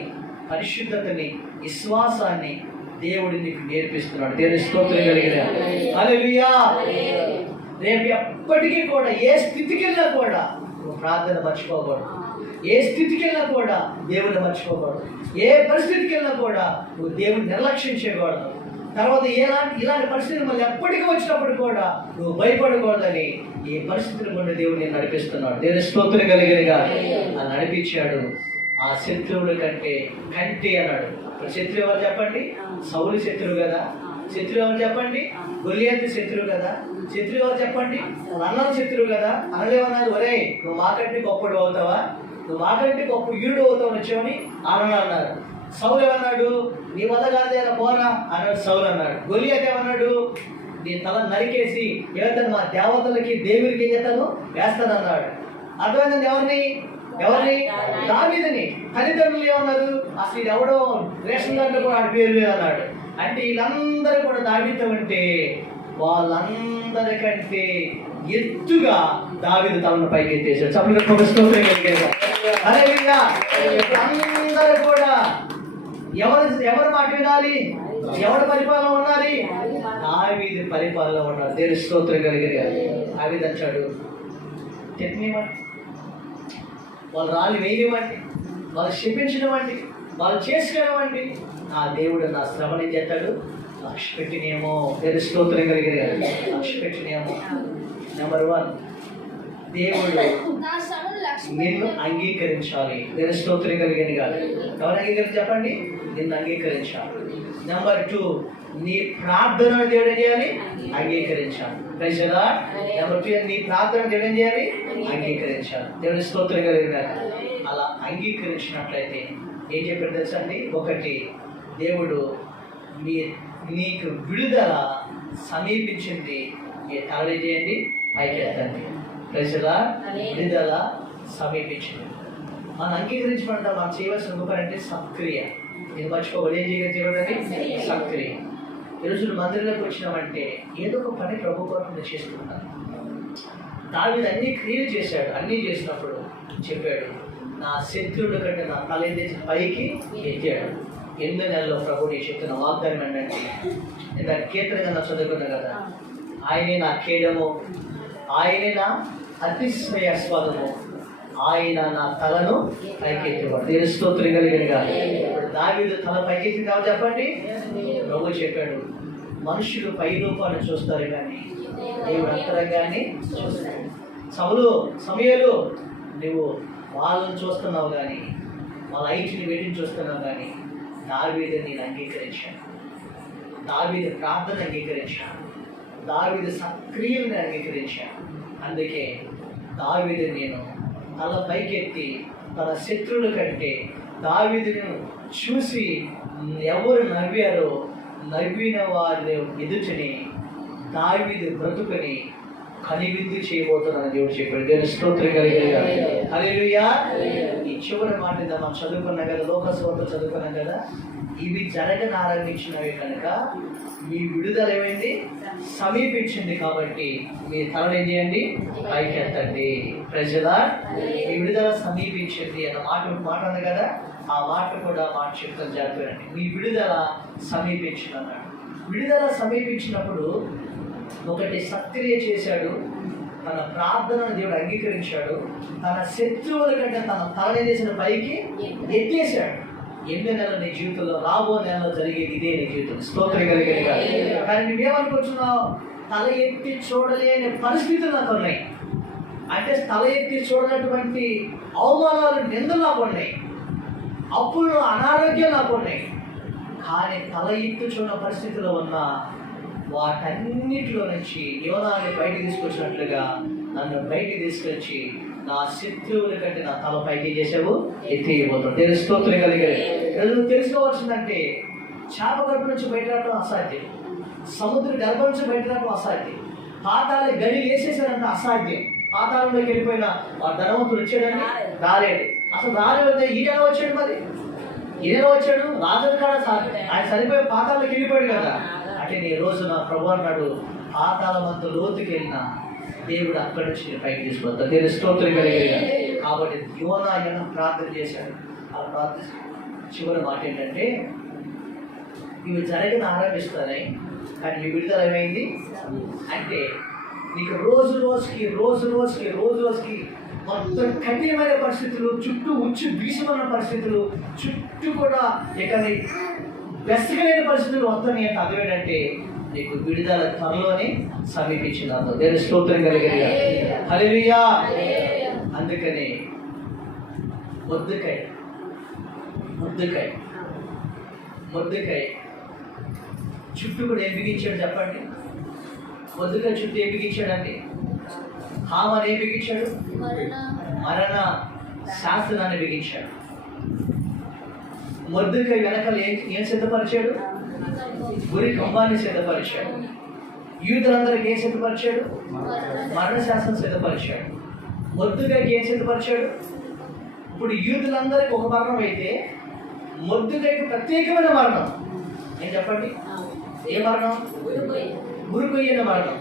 పరిశుద్ధతని, విశ్వాసాన్ని దేవుడు నీకు నేర్పిస్తున్నాడు. దేవుని స్తోత్రం కలిగిన. హల్లెలూయా. రేపు ఎప్పటికీ కూడా ఏ స్థితికి వెళ్ళినా కూడా నువ్వు ప్రార్థన మర్చిపోకూడదు. ఏ స్థితికి వెళ్ళినా కూడా దేవుని మర్చిపోకూడదు. ఏ పరిస్థితికి వెళ్ళినా కూడా నువ్వు దేవుని నిర్లక్ష్యం చేయకూడదు. తర్వాత ఇలాంటి పరిస్థితులు మళ్ళీ ఎప్పటికీ వచ్చినప్పుడు కూడా నువ్వు భయపడకూడదని ఈ పరిస్థితులు కూడా దేవుడు నేను నడిపిస్తున్నాడు. దేవుని స్తోత్రం కలిగినగా. ఆ నడిపించాడు. ఆ శత్రువుల కంటే అన్నాడు. శత్రువు ఎవరు చెప్పండి? సౌలు శత్రువు కదా. శత్రువు ఎవరు చెప్పండి? గొలియాతు శత్రువు కదా. శత్రువు ఎవరు చెప్పండి? అన్నల శత్రువు కదా. అనలేమన్నారు, ఒరే నువ్వు మాకంటే గొప్పడు అవుతావా, నువ్వు మాకంటే గొప్ప వీరుడు అవుతావు వచ్చావని అన్నారు. సౌలు ఏమన్నాడు? నీ వల్ల కాదేనా పోరా అన్నాడు. సౌలు అన్నాడు. గొలియాతు ఏమన్నాడు? నీ తల నరికేసి ఏదైనా మా దేవతలకి దేవుడికి ఏం చేస్తాను వేస్తానన్నాడు. అర్థమైందండి? ఎవరిని? దావీదుని. తల్లిదండ్రులు ఏమన్నారు? అసలు ఇది ఎవడో రేషన్ దాంట్లో కూడా ఆడి పేరు లేదు అన్నాడు. అంటే వీళ్ళందరూ కూడా దావీదు అంటే వాళ్ళందరికంటే ఎత్తుగా దావీదు తలను పైకి ఎత్తేసాడు. చెప్పండి, అందరూ కూడా ఎవరు మాట వినాలి? ఎవరు పరిపాలన ఉండాలి? దావీదు పరిపాలన ఉన్నాడు. దేవుని స్తోత్రం కలిగిన దావీదు అంటాడు, తిట్టనివ్వండి, వాళ్ళు రాళ్ళు వేయనివ్వండి, వాళ్ళు క్షమించనివ్వండి, వాళ్ళు చేసుకునివ్వండి, నా దేవుడు నా శ్రమని చేస్తాడు లక్ష్య పెట్టినేమో. దేవుని స్తోత్రం కలిగిన లక్ష్య పెట్టినేమో. నెంబర్ 1, దేవుడు నిన్ను అంగీకరించాలి. దేవుని స్తోత్రం కలిగిన కాదు, ఎవరు అంగీకరించి చెప్పండి? నిన్ను అంగీకరించాలి. నెంబర్ 2, నీ ప్రార్థనను దేవుడు ఏం చేయాలి? అంగీకరించాలి. ప్రజలా నెంబర్ 2, నీ ప్రార్థన దేవుడు ఏం చేయాలి? అంగీకరించాలి. దేవుని స్తోత్రం కలిగిన అలా అంగీకరించినట్లయితే ఏం చెప్పాడు తెలుసా అండి? 1, దేవుడు నీకు విడుదల సమీపించింది. మీ తలలు చేయండి, పైకి ఎత్తండి. ప్రజలా విడుదల సమీపించింది. మనం అంగీకరించమంట మనం చేయవలసిన గొప్ప అంటే సక్రియ. ఇది మర్చిపోవాలి. ఏం చేయగలండి? సక్రియ. ఈరోజు మందిరంలోకి వచ్చినామంటే ఏదో ఒక పని ప్రభు కొరకు చేసుకుంటాను. దావీదు అన్ని క్రియలు చేశాడు. అన్నీ చేసినప్పుడు చెప్పాడు, నా శత్రువుల కంటే నా తల పైకి ఎత్తాడు. 8 నెలల్లో ప్రభు నీ చెప్తున్న వాగ్దానం ఏంటంటే, నేను దాని కీర్తనగా చదువుకున్నా కదా, ఆయనే నా కేడము, ఆయనే నా అతిశ్రయాస్వాదము, ఆయన నా తలను పైకెత్తేవాడు. దేవుని స్తోత్రం కలిగిన కాదు. దావీదు తల పైకెత్తి కావాలి చెప్పండి. ప్రభు చెప్పాడు, మనుషులు పై రూపాన్ని చూస్తారు కానీ దేవుడు అంతరంగాన్ని చూస్తాడు. సమయాలు నువ్వు వాళ్ళని చూస్తున్నావు కానీ, వాళ్ళ ఐటిని వీటిని చూస్తున్నావు కానీ, దావీదు నేను అంగీకరించాను. దావీదు ప్రార్థన అంగీకరించాను. దావీదు సక్రియలను అంగీకరించాను. అందుకే దావీదు నేను తల పైకెత్తి తన శత్రువుల కంటే దావీదును చూసి ఎవరు నవ్విన వారి ఎదుటని దావీదు బ్రతుకుని కనివిందు చేయబోతున్నాను దేవుడు చెప్పాడు. దేవుని స్తోత్రం కలిగిన హల్లెలూయా. ఈ చివరి మాట మనం చదువుకున్నాం కదా, లోకస్వార్త చదువుకున్నాం కదా, ఇవి జరగని ఆరంభించినవి కనుక మీ విడుదల ఏమైంది? సమీపించింది. కాబట్టి మీ తలను ఏం చేయండి? పైకి ఎత్తండి. ప్రజలా మీ విడుదల సమీపించింది అన్న మాట ఉంది కదా, ఆ మాట కూడా మాట చెప్తాను జాగ్రత్త. మీ విడుదల సమీపించింది అన్నాడు. విడుదల సమీపించినప్పుడు 1 సక్రియ చేశాడు, తన ప్రార్థనను దేవుడు అంగీకరించాడు, తన శత్రువుల కంటే తన తలని చేసిన పైకి ఎత్తేసాడు. 8 నెలలు నీ జీవితంలో, రాబో నెలలో జరిగేది ఇదే నీ జీవితం. స్తోత్రం కలిగేది కాదు. కానీ నువ్వేమనుకుంటున్నావు? తల ఎత్తి చూడలేని పరిస్థితులు నాకు ఉన్నాయి అంటే, తల ఎత్తి చూడనటువంటి అవమానాలు, నిందలు నాకు ఉన్నాయి, అప్పులు, అనారోగ్యం నాకు ఉన్నాయి. కానీ తల ఎత్తి చూడని పరిస్థితిలో ఉన్న వాటన్నిటిలో నుంచి యోనాన్ని బయటికి తీసుకొచ్చినట్లుగా నన్ను బయటికి తీసుకొచ్చి నా శత్రువుల కంటే నా తల పైకి చేసావు ఎత్తిపోతాడు. దేవుని స్తోత్రం కలిగేది. నువ్వు తెలుసుకోవాల్సిందంటే, చేప గర్భం నుంచి బయట రావడం అసాధ్యం, సముద్ర గర్భం నుంచి బయట రావడం అసాధ్యం, పాతాళ గడి వేసేసాడంటే అసాధ్యం. పాతాళంలోకి వెళ్ళిపోయిన ఆ ధనవంతుడు వచ్చాడని రాలేడు. అసలు రాలేకపోతే ఈయన వచ్చాడు. మరి ఈయన వచ్చాడు రాజు కాడ, ఆయన సరిపోయి పాతాళలోకి వెళ్ళిపోయాడు కదా. అంటే నీ రోజు నా ప్రభు అన్నాడు, పాతాళమంత లోతుకి వెళ్ళిన దేవుడు అక్కడి నుంచి పైకి తీసుకొస్తాడు. దేవుని స్తోత్రం కలిగేది. కాబట్టి యోనా ప్రార్థన చేశాడు. ఆ ప్రార్థన చివరి మాట ఏంటంటే, ఇవి జరగని ఆరంభిస్తున్నాయి కానీ మీ విడుదల ఏమైంది అంటే, నీకు రోజు రోజుకి మొత్తం కఠినమైన పరిస్థితులు, చుట్టూ ఉచ్చు బీసమన్న పరిస్థితులు, చుట్టూ కూడా ఇక బెస్తగలేని పరిస్థితులు వస్తున్నాయి అంటే అర్థం ఏంటంటే, నీకు విడుదల త్వరలోనే సమీపించింది. దేవుని స్తోత్రం కలిగేది. హల్లెలూయా. అందుకని మొర్దెకై చుట్టూ కూడా ఏం బిగించాడు చెప్పండి? మొర్దెకై చుట్టూ ఏం బిగించాడండి? హామాను ఏం బిగించాడు? మరణ శాసనాన్ని బిగించాడు. మొర్దెకై వెనకాల ఏం సిద్ధపరిచాడు? గురి కంబాన్ని సిద్ధపరిచాడు. యూదులందరికీ ఏం సిద్ధపరిచాడు? మరణ శాసనం సిద్ధపరిచాడు. మొర్దెకైకి ఏం సిద్ధపరిచాడు? ఇప్పుడు యూదులందరికీ ఒక మరణం అయితే మొర్దెకైకి ప్రత్యేకమైన మరణం. ఏం చెప్పండి? ఏ మరణం? గురికొయ్యన మరణం.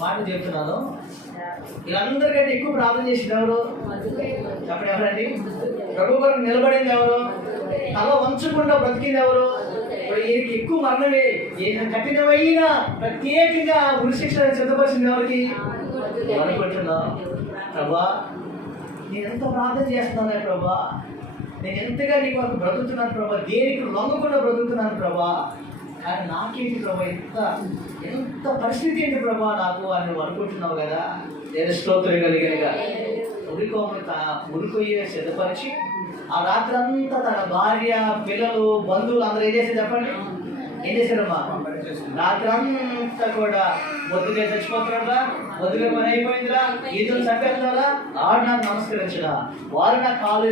మాట చెప్తున్నాను. వీళ్ళందరికంటే ఎక్కువ ప్రార్థన చేసింది ఎవరు చెప్పండి? ఎవరండి? ప్రభు కొరకు నిలబడింది ఎవరు? తల వంచకుండా బ్రతికింది ఎవరు? ఇప్పుడు ఈయనకి ఎక్కువ మరణమే. ఈయన కఠినమైన ప్రత్యేకంగా ఉరిశిక్ష సిద్ధపరిచింది ఎవరికి అనుకుంటున్నా? ప్రభా, నేను ఎంత ప్రార్థన చేస్తున్నానే ప్రభా, నేను ఎంతగా నీ వరకు బ్రతుకుతున్నాను ప్రభా, దేనికి లొంగకుండా బ్రతుకుతున్నాను ప్రభా, కానీ నాకేంటి ప్రభా ఎంత పరిస్థితి ఏంటి ప్రభా నాకు అని నువ్వు అనుకుంటున్నావు కదా. నేను స్తోత్రం కలిగినగా ఉరికొయ్యే సిద్ధపరిచి ఆ రాత్రి అంతా తన భార్య, పిల్లలు, బంధువులు అందరూ ఏం చేశారు చెప్పండి? ఏం చేశారమ్మా? రాత్రి అంతా కూడా మొద్దుగా చచ్చిపోతున్నారా, మొద్దుగా పని అయిపోయిందిరా, ఈదులు చంపేస్తున్నారా, ఆడు నాకు నమస్కరించడా, వారు నా కాలు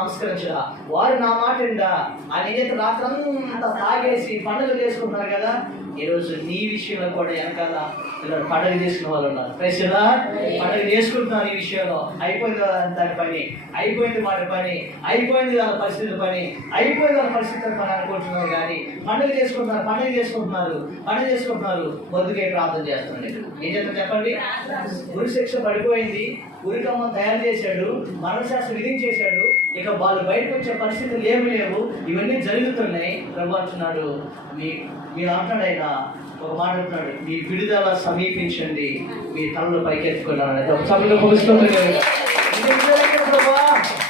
నమస్కరించడా, వారు నా మాట విండా అని ఏదైతే రాత్రి అంతా తాగేసి పండుగలు చేసుకుంటున్నారు కదా. ఈరోజు నీ విషయంలో కూడా వెనకాల పిల్లలు పండుగ చేసుకున్న వాళ్ళు ఉన్నారు. ప్రశ్న పండుగ చేసుకుంటున్నారు ఈ విషయంలో. అయిపోయింది దాని పని, అయిపోయింది వాటి పని, అయిపోయింది వాళ్ళ పరిస్థితుల పని, అయిపోయింది వాళ్ళ పరిస్థితుల పని అనుకుంటున్నారు. కానీ పండుగ చేసుకుంటున్నారు మొద్దుకే ప్రార్థన చేస్తున్నాడు. ఏం చేస్తారు చెప్పండి? ఉరి శిక్ష పడిపోయింది, ఉరికమ్మ తయారు చేశాడు, మరణశాస్త్రం విధించేశాడు, ఇక వాళ్ళు బయటకు వచ్చే పరిస్థితులు ఏమి లేవు, ఇవన్నీ జరుగుతున్నాయి. ప్రభు అంటున్నాడు, మీరు అంటున్నాడు ఆయన ఒక మాట అంటున్నాడు, మీ విడుదల సమీపించండి, మీ తలలు పైకెత్తుకున్నాడు.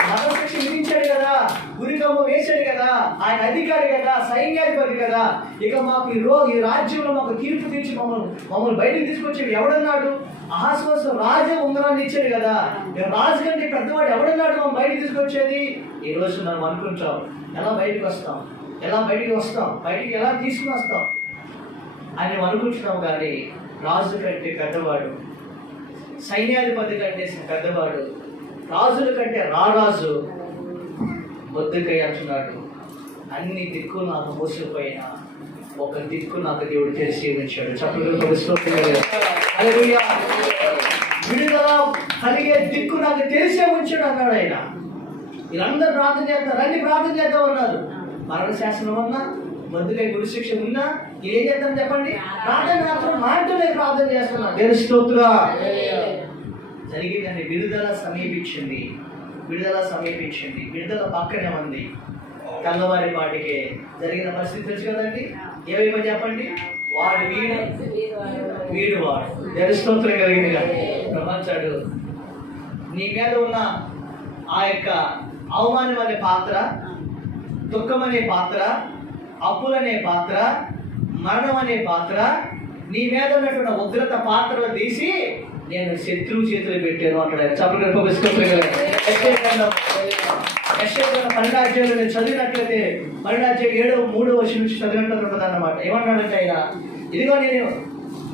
మరణశిక్ష విధించాడు కదా, ఉరికమ్మ వేశాడు కదా, ఆయన అధికారి కదా, సైన్యాధిపతి కదా. ఇక మాకు ఈ రాజ్యంలో మాకు తీర్పు తీర్చి మమ్మల్ని బయటకు తీసుకొచ్చాడు ఎవడన్నాడు? అహస్వసు రాజు ఉంగరాన్ని ఇచ్చాడు కదా. రాజు కంటే పెద్దవాడు ఎవడన్నాడు మమ్మల్ని బయటకు తీసుకొచ్చేది? ఈ రోజు మనం అనుకుంటాం, ఎలా బయటకు వస్తాం, బయటికి ఎలా తీసుకుని వస్తాం అని అనుకుంటున్నాం. కానీ రాజు కంటే పెద్దవాడు, సైన్యాధిపతి కంటే పెద్దవాడు, రాజుల కంటే రారాజు మొద్దుకై అంటున్నాడు, అన్ని దిక్కులు నాకు మోసపోయిన ఒక దిక్కు నాకు దేవుడు తెలిసి ఉంచాడు. విడుదల కలిగే దిక్కు నాకు తెలిసే ఉంచాడు అన్నాడు ఆయన. వీళ్ళందరూ ప్రార్థన చేస్తారు, రండి ప్రార్థన చేద్దాం అన్నారు. మరణ శాసనం ఉన్నా, మొద్దుకై గురుశిక్ష ఉన్నా, ఏం చేద్దాం చెప్పండి? ప్రార్థన మాత్రం మాటలే ప్రార్థన చేస్తున్నా. తెలుస్తోతుగా జరిగిందని విడుదల సమీపించింది. విడుదల పక్కనే ఉంది. తెల్లవారి పాటికే జరిగిన పరిస్థితి తెలుసు కదండి. ఏమైపోయి చెప్పండి? వాడు వీడు వాడు స్తోత్రం కలిగింది కదా. ప్రపంచాడు నీ మీద ఉన్న ఆ యొక్క అవమానం అనే పాత్ర, దుఃఖం అనే పాత్ర, అప్పులనే పాత్ర, మరణం అనే పాత్ర, నీ మీద ఉన్నటువంటి ఉగ్రత పాత్రలు తీసి నేను శత్రువు చేతులు పెట్టాను అంటాడు. చప్పట్లు పరిణాజ్యాలు నేను చదివినట్లయితే పరిణాజ్యం 7:3 నుంచి చదివినట్లు ఉంటుంది అన్నమాట. ఏమన్నాడంటే ఆయన, ఇదిగో నేను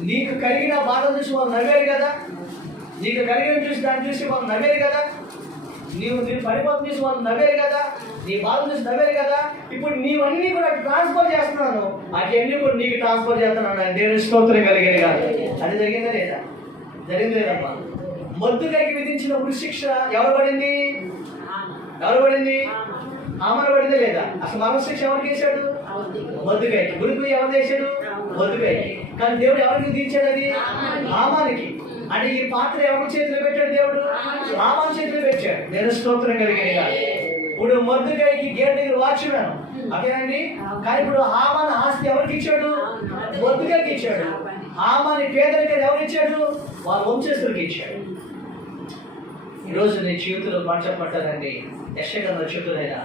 నీకు కలిగిన బాధ చూసి వాళ్ళు నవ్వేరు కదా, నీకు కలిగిన చూసి దాన్ని చూసి వాళ్ళు నవ్వేరు కదా, నీవు పడిపోతుంది చూసి వాళ్ళు నవ్వేరు కదా, నీ బాధ చూసి నవ్వేరు కదా, ఇప్పుడు నీవన్నీ కూడా ట్రాన్స్ఫర్ చేస్తున్నాను, అవన్నీ కూడా నీకు ట్రాన్స్ఫర్ చేస్తున్నాను. దేవుని స్తోత్రం కలిగేది కాదు. అది జరిగిందా లేదా? జరిగింది లేదమ్మా. మొద్దుకైకి విధించిన ఉరిశిక్ష ఎవరు పడింది? ఆమను పడిందా లేదా? అసలు మరణశిక్ష ఎవరికి వేశాడు? మొద్దుకైకి. గురికి ఎవరు వేశాడు? మొద్దుకైకి. కానీ దేవుడు ఎవరికి విధించాడు? అది ఆమానికి. అంటే ఈ పాత్ర ఎవరి చేతిలో పెట్టాడు? దేవుడు ఆమాన్ చేతిలో పెట్టాడు. నేను స్తోత్రం కలిగేది కాదు. ఇప్పుడు మొద్దుకైకి గేట్ దగ్గర వాచ్మెన్, అదేనండి. కానీ ఇప్పుడు హామాన్ ఆస్తి ఎవరికి ఇచ్చాడు? మొద్దుకైకి ఇచ్చాడు. హామాని పేదరికం ఎవరు ఇచ్చాడు? వాళ్ళ వంశస్థులకి ఇచ్చాడు. ఈరోజు నీ జీవితంలో పంచపడ్డారండి. యెషయా చెబుతున్నాయన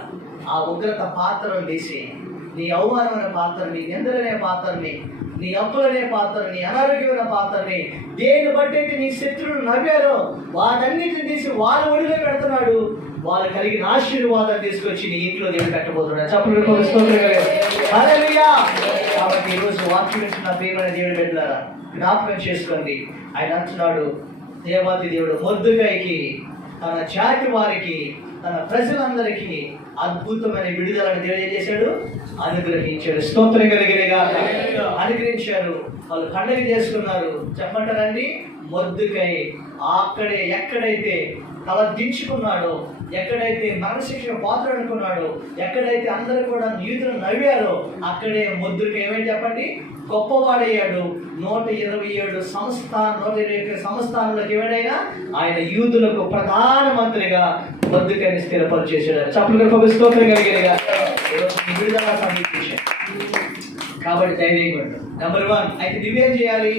ఆ ఉగ్రత పాత్రను తీసి, నీ అవమానమైన పాత్రని, నీ నిందలనే పాత్రని, నీ అప్పులనే పాత్రని, నీ అనారోగ్యమైన పాత్రని, దేని బట్టి అయితే నీ శత్రువులు నవ్వారో వాటన్నిటిని తీసి వాళ్ళ ఒడిలో పెడుతున్నాడు. వాళ్ళు కలిగిన ఆశీర్వాదాన్ని తీసుకొచ్చి నీ ఇంట్లో దేవుడు కట్టబోతున్నాడు. హల్లెలూయా. కాబట్టి ఈరోజు వాక్యం నా ప్రియమైన దేవుడు బిడ్డలారా జ్ఞాపకం చేసుకోండి. ఆయన అంటున్నాడు, దేవాది దేవుడు మొద్దుకైకి, తన జాతి వారికి, తన ప్రజలందరికీ అద్భుతమైన విడుదలను దేవుడు ఏం చేశాడు? అనుగ్రహించాడు. స్తోత్రం కలిగినగా అనుగ్రహించారు. వాళ్ళు పండుగ చేసుకున్నారు. చెప్పంటారండి, మొద్దుకై అక్కడే ఎక్కడైతే తల దించుకున్నాడో, ఎక్కడైతే మరణశిక్ష పాత్ర అనుకున్నాడో, ఎక్కడైతే అందరూ కూడా యూదులు నవ్వారో, అక్కడే మొద్దుకై ఏమైనా చెప్పండి? గొప్పవాడయ్యాడు. 127 సంస్థానాలకు ఎవడైనా ఆయన యూదులకు ప్రధానమంత్రిగా మొద్దుకైని స్థిరపరిచేసాడు. చప్పట్లు స్తోత్రం కలిగేదిగా. విడుదల సమీపించాను. కాబట్టి ధైర్యంగా ఉండు. నెంబర్ 1, అయితే నువ్వేం చేయాలి?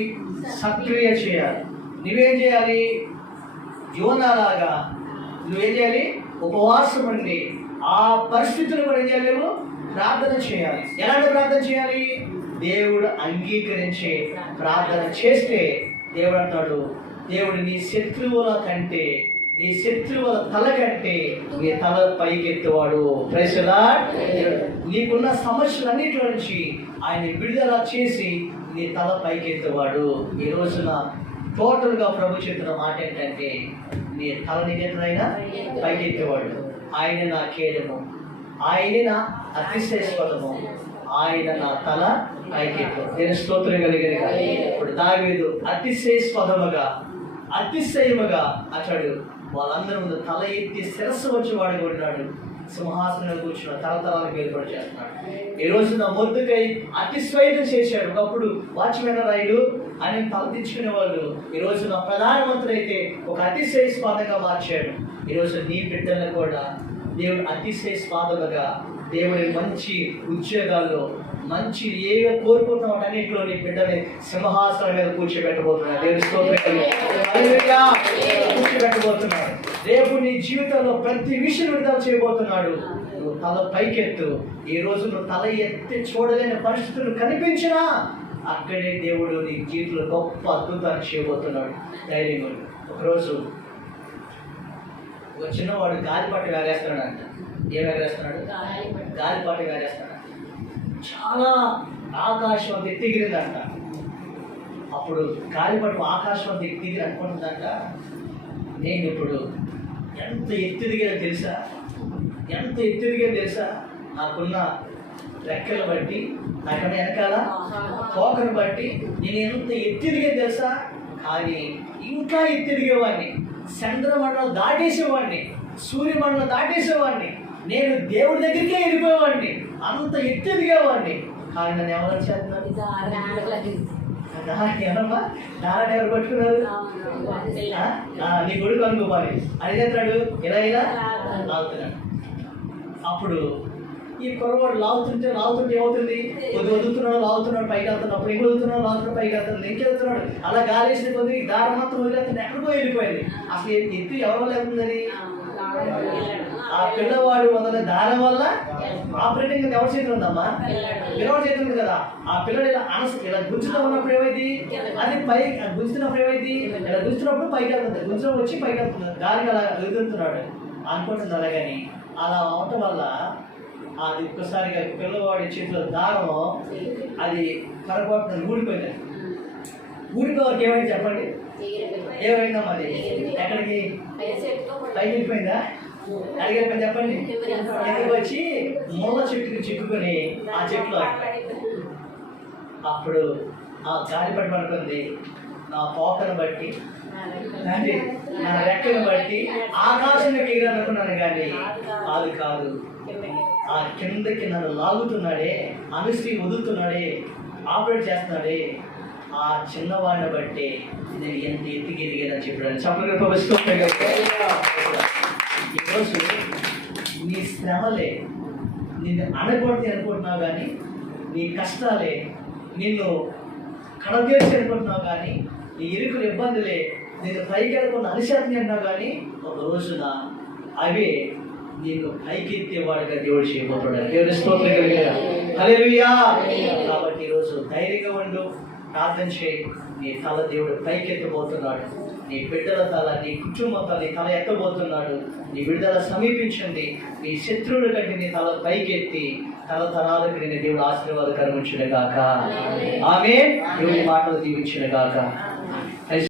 సక్రియ చేయాలి. నువ్వేం చేయాలి? యోనాలాగా నువ్వేం చేయాలి? ఉపవాసం ఉండి ఆ పరిస్థితులు కూడా ఏం చేయాలి? నువ్వు ప్రార్థన చేయాలి. ఎలాంటి ప్రార్థన చేయాలి? దేవుడు అంగీకరించే ప్రార్థన చేస్తే దేవుడు అంటాడు, దేవుడు నీ శత్రువుల కంటే, నీ శత్రువుల తల కంటే నీ తల పైకెత్తువాడు. Praise the lord. నీకున్న సమస్యలన్నిటి నుంచి ఆయన విడుదల చేసి నీ తల పైకెత్తువాడు. ఈ రోజున టోటల్గా ప్రభు చెప్తున్న మాట ఏంటంటే, నీ తల నిజంగా పైకెత్తేవాడు. ఆయన నా కేడము, ఆయన నా అతిశయస్పదము, ఆయన నా తల పైకెత్తు. నేను స్తోత్రం కలిగిన. ఇప్పుడు దావీదు అతిశయముగా అతడు వాళ్ళందరి ముందు తల ఎత్తి శిరస్సు వచ్చి వాడు కొట్టినాడు. సింహాసనంలో కూర్చున్న తరతరాలకు ఏర్పాటు చేస్తున్నాడు. ఈ రోజున మొర్దెకై అతిశయం చేశాడు. ఒకప్పుడు వాచ్మెన్ రాయుడు అని తలదించుకునే వాళ్ళు ఈ రోజున ప్రధానమంత్రి అయితే ఒక అతిశయస్పాదంగా మార్చాడు. ఈరోజు నీ బిడ్డలను కూడా దేవుడు అతిశయస్పాదముగా, దేవుడి మంచి ఉద్యోగాల్లో మంచి ఏవో కోరుకుంటున్న వాటన్నింటిలో నీ బిడ్డని సింహాసనం మీద కూర్చోబెట్టబోతున్నాడు. దేవుడి స్తోత్రం. కూర్చోబెట్టబోతున్నాడు. రేపు నీ జీవితంలో ప్రతి విషయం విడుదల చేయబోతున్నాడు. నువ్వు తల పైకెత్తు. ఈ రోజు నువ్వు తల ఎత్తి చూడలేని పరిస్థితులు కనిపించినా అక్కడే దేవుడు నీ జీవితంలో గొప్ప అద్భుతాన్ని చేయబోతున్నాడు. ధైర్యంగా. ఒకరోజు ఒక చిన్నవాడు గాలిపట వేరేస్తున్నాడంట. ఏం వేరేస్తున్నాడు? గాలిపట వేరేస్తున్నాడు. చాలా ఆకాశం అంత ఎత్తిగిరిందంట. అప్పుడు గాలిపటం ఆకాశం అంత ఎత్తిగిరి అనుకుంటుందంట, నేను ఇప్పుడు ఎంత ఎత్తిదిగా తెలుసా, నాకున్న రెక్కలు బట్టి, నాకన్నా వెనకాల తోకను బట్టి నేను ఎంత ఎత్తిదిగా తెలుసా. కానీ ఇంకా ఎత్తిదిగేవాడిని, చంద్రమండలం దాటేసేవాడిని, సూర్యమండలం దాటేసేవాడిని, నేను దేవుడి దగ్గరికే వెళ్ళిపోయేవాడిని, అంత ఎత్తిదిగేవాడిని. కానీ నన్ను ఎవరు చేస్తున్నారు? ఎవరమ్మా దారాన్ని ఎవరు పట్టుకున్నారు? నీ కొడుకు అనుకోవాలి. అది చేస్తాడు, ఇలా లాగుతున్నాడు. అప్పుడు ఈ కుర్రవాడు లాగుతుంటే ఏమవుతుంది? వదులుతున్నాడు, లాగుతున్నాడు, పైకి వెళ్తున్నాడు, ఇంక వదులుతున్నాడు, లాగుతున్నాడు, పైకి వెళ్తున్నాడు, ఇంకెళ్తున్నాడు. అలా గాలేసిన కొద్ది దారం మొత్తం వదిలేస్తుంది, ఎక్కడికో వెళ్ళిపోయింది. అసలు ఎత్తి ఎవరి వల్ల వెళ్తుందని? ఆ పిల్లవాడు మొదల దారం వల్ల ఆపరేటింగ్ ఎవరి చేతులు ఉందమ్మా? పిల్లవాడి చేతులు ఉంది కదా. ఆ పిల్లడు ఇలా గుంజుతూ ఉన్నప్పుడు ఏమైంది? అది పై గుంజుతున్నప్పుడు ఏమైంది? ఇలా గుంజుతున్నప్పుడు పైకి వెళ్తుంది, గుంజులో వచ్చి పైకి వెళ్తుంది, గాలికి అలా ఎదుగుతున్నాడు అనుకుంటుంది. అలాగని అలా అవటం వల్ల అది ఒక్కసారిగా పిల్లవాడి చేతిలో దారం అది పొరపాటున ఊడిపోయింది. ఊడిపోవడానికి ఏమైంది చెప్పండి? ఏమైందమ్మా? అది ఎక్కడికి పైకి వెళ్ళిపోయిందా? అడిగిపోయింది చెప్పండి. ఎందుకు వచ్చి ముళ్ళ చెట్టుకి చిక్కుకొని ఆ చెట్లు. అప్పుడు ఆ గాలిపట పడుతుంది, నా తోకను బట్టి, నా రెక్కను బట్టి ఆకాశంలోకి ఎగిరాలనుకున్నాను, కానీ అది కాదు. ఆ కిందకి నన్ను లాగుతున్నాడే, అనుశ్రీ వదులుతున్నాడే, ఆపరేట్ చేస్తున్నాడే, ఆ చిన్నవాడిని బట్టి నేను ఎంత ఎత్తికి ఎదిగానని చెప్పాడు. చెప్పలేదు. ఈరోజు నీ శ్రమలే నిన్ను అనకూడదు అనుకుంటున్నావు, కానీ నీ కష్టాలే నిన్ను కడతీర్చి అనుకుంటున్నావు, కానీ నీ ఇరుకులు ఇబ్బందులే నేను పైకి వెళ్ళకుండా అలిశాన్ని అంటున్నావు, కానీ ఒక రోజున అవే నేను పైకెత్తేవాడుగా దేవుడు చేయబోతున్నాడు. దేవుడి స్తోత్రం కలిగిన. హల్లెలూయా. కాబట్టి ఈరోజు ధైర్యంగా ఉండు, ప్రార్థన చేయి. నీ తల దేవుడు పైకెత్తబోతున్నాడు. నీ బిడ్డల తల, నీ కుటుంబం తల, నీ తల ఎత్తబోతున్నాడు. నీ విడుదల సమీపించింది. నీ శత్రువుల కంటే నీ తల పైకెత్తి తరతరాలకు నేను దేవుడు ఆశీర్వాదకరం ఉంచును గాక. ఆమేన్. దేవుడి మాటలు దీవించును గాక.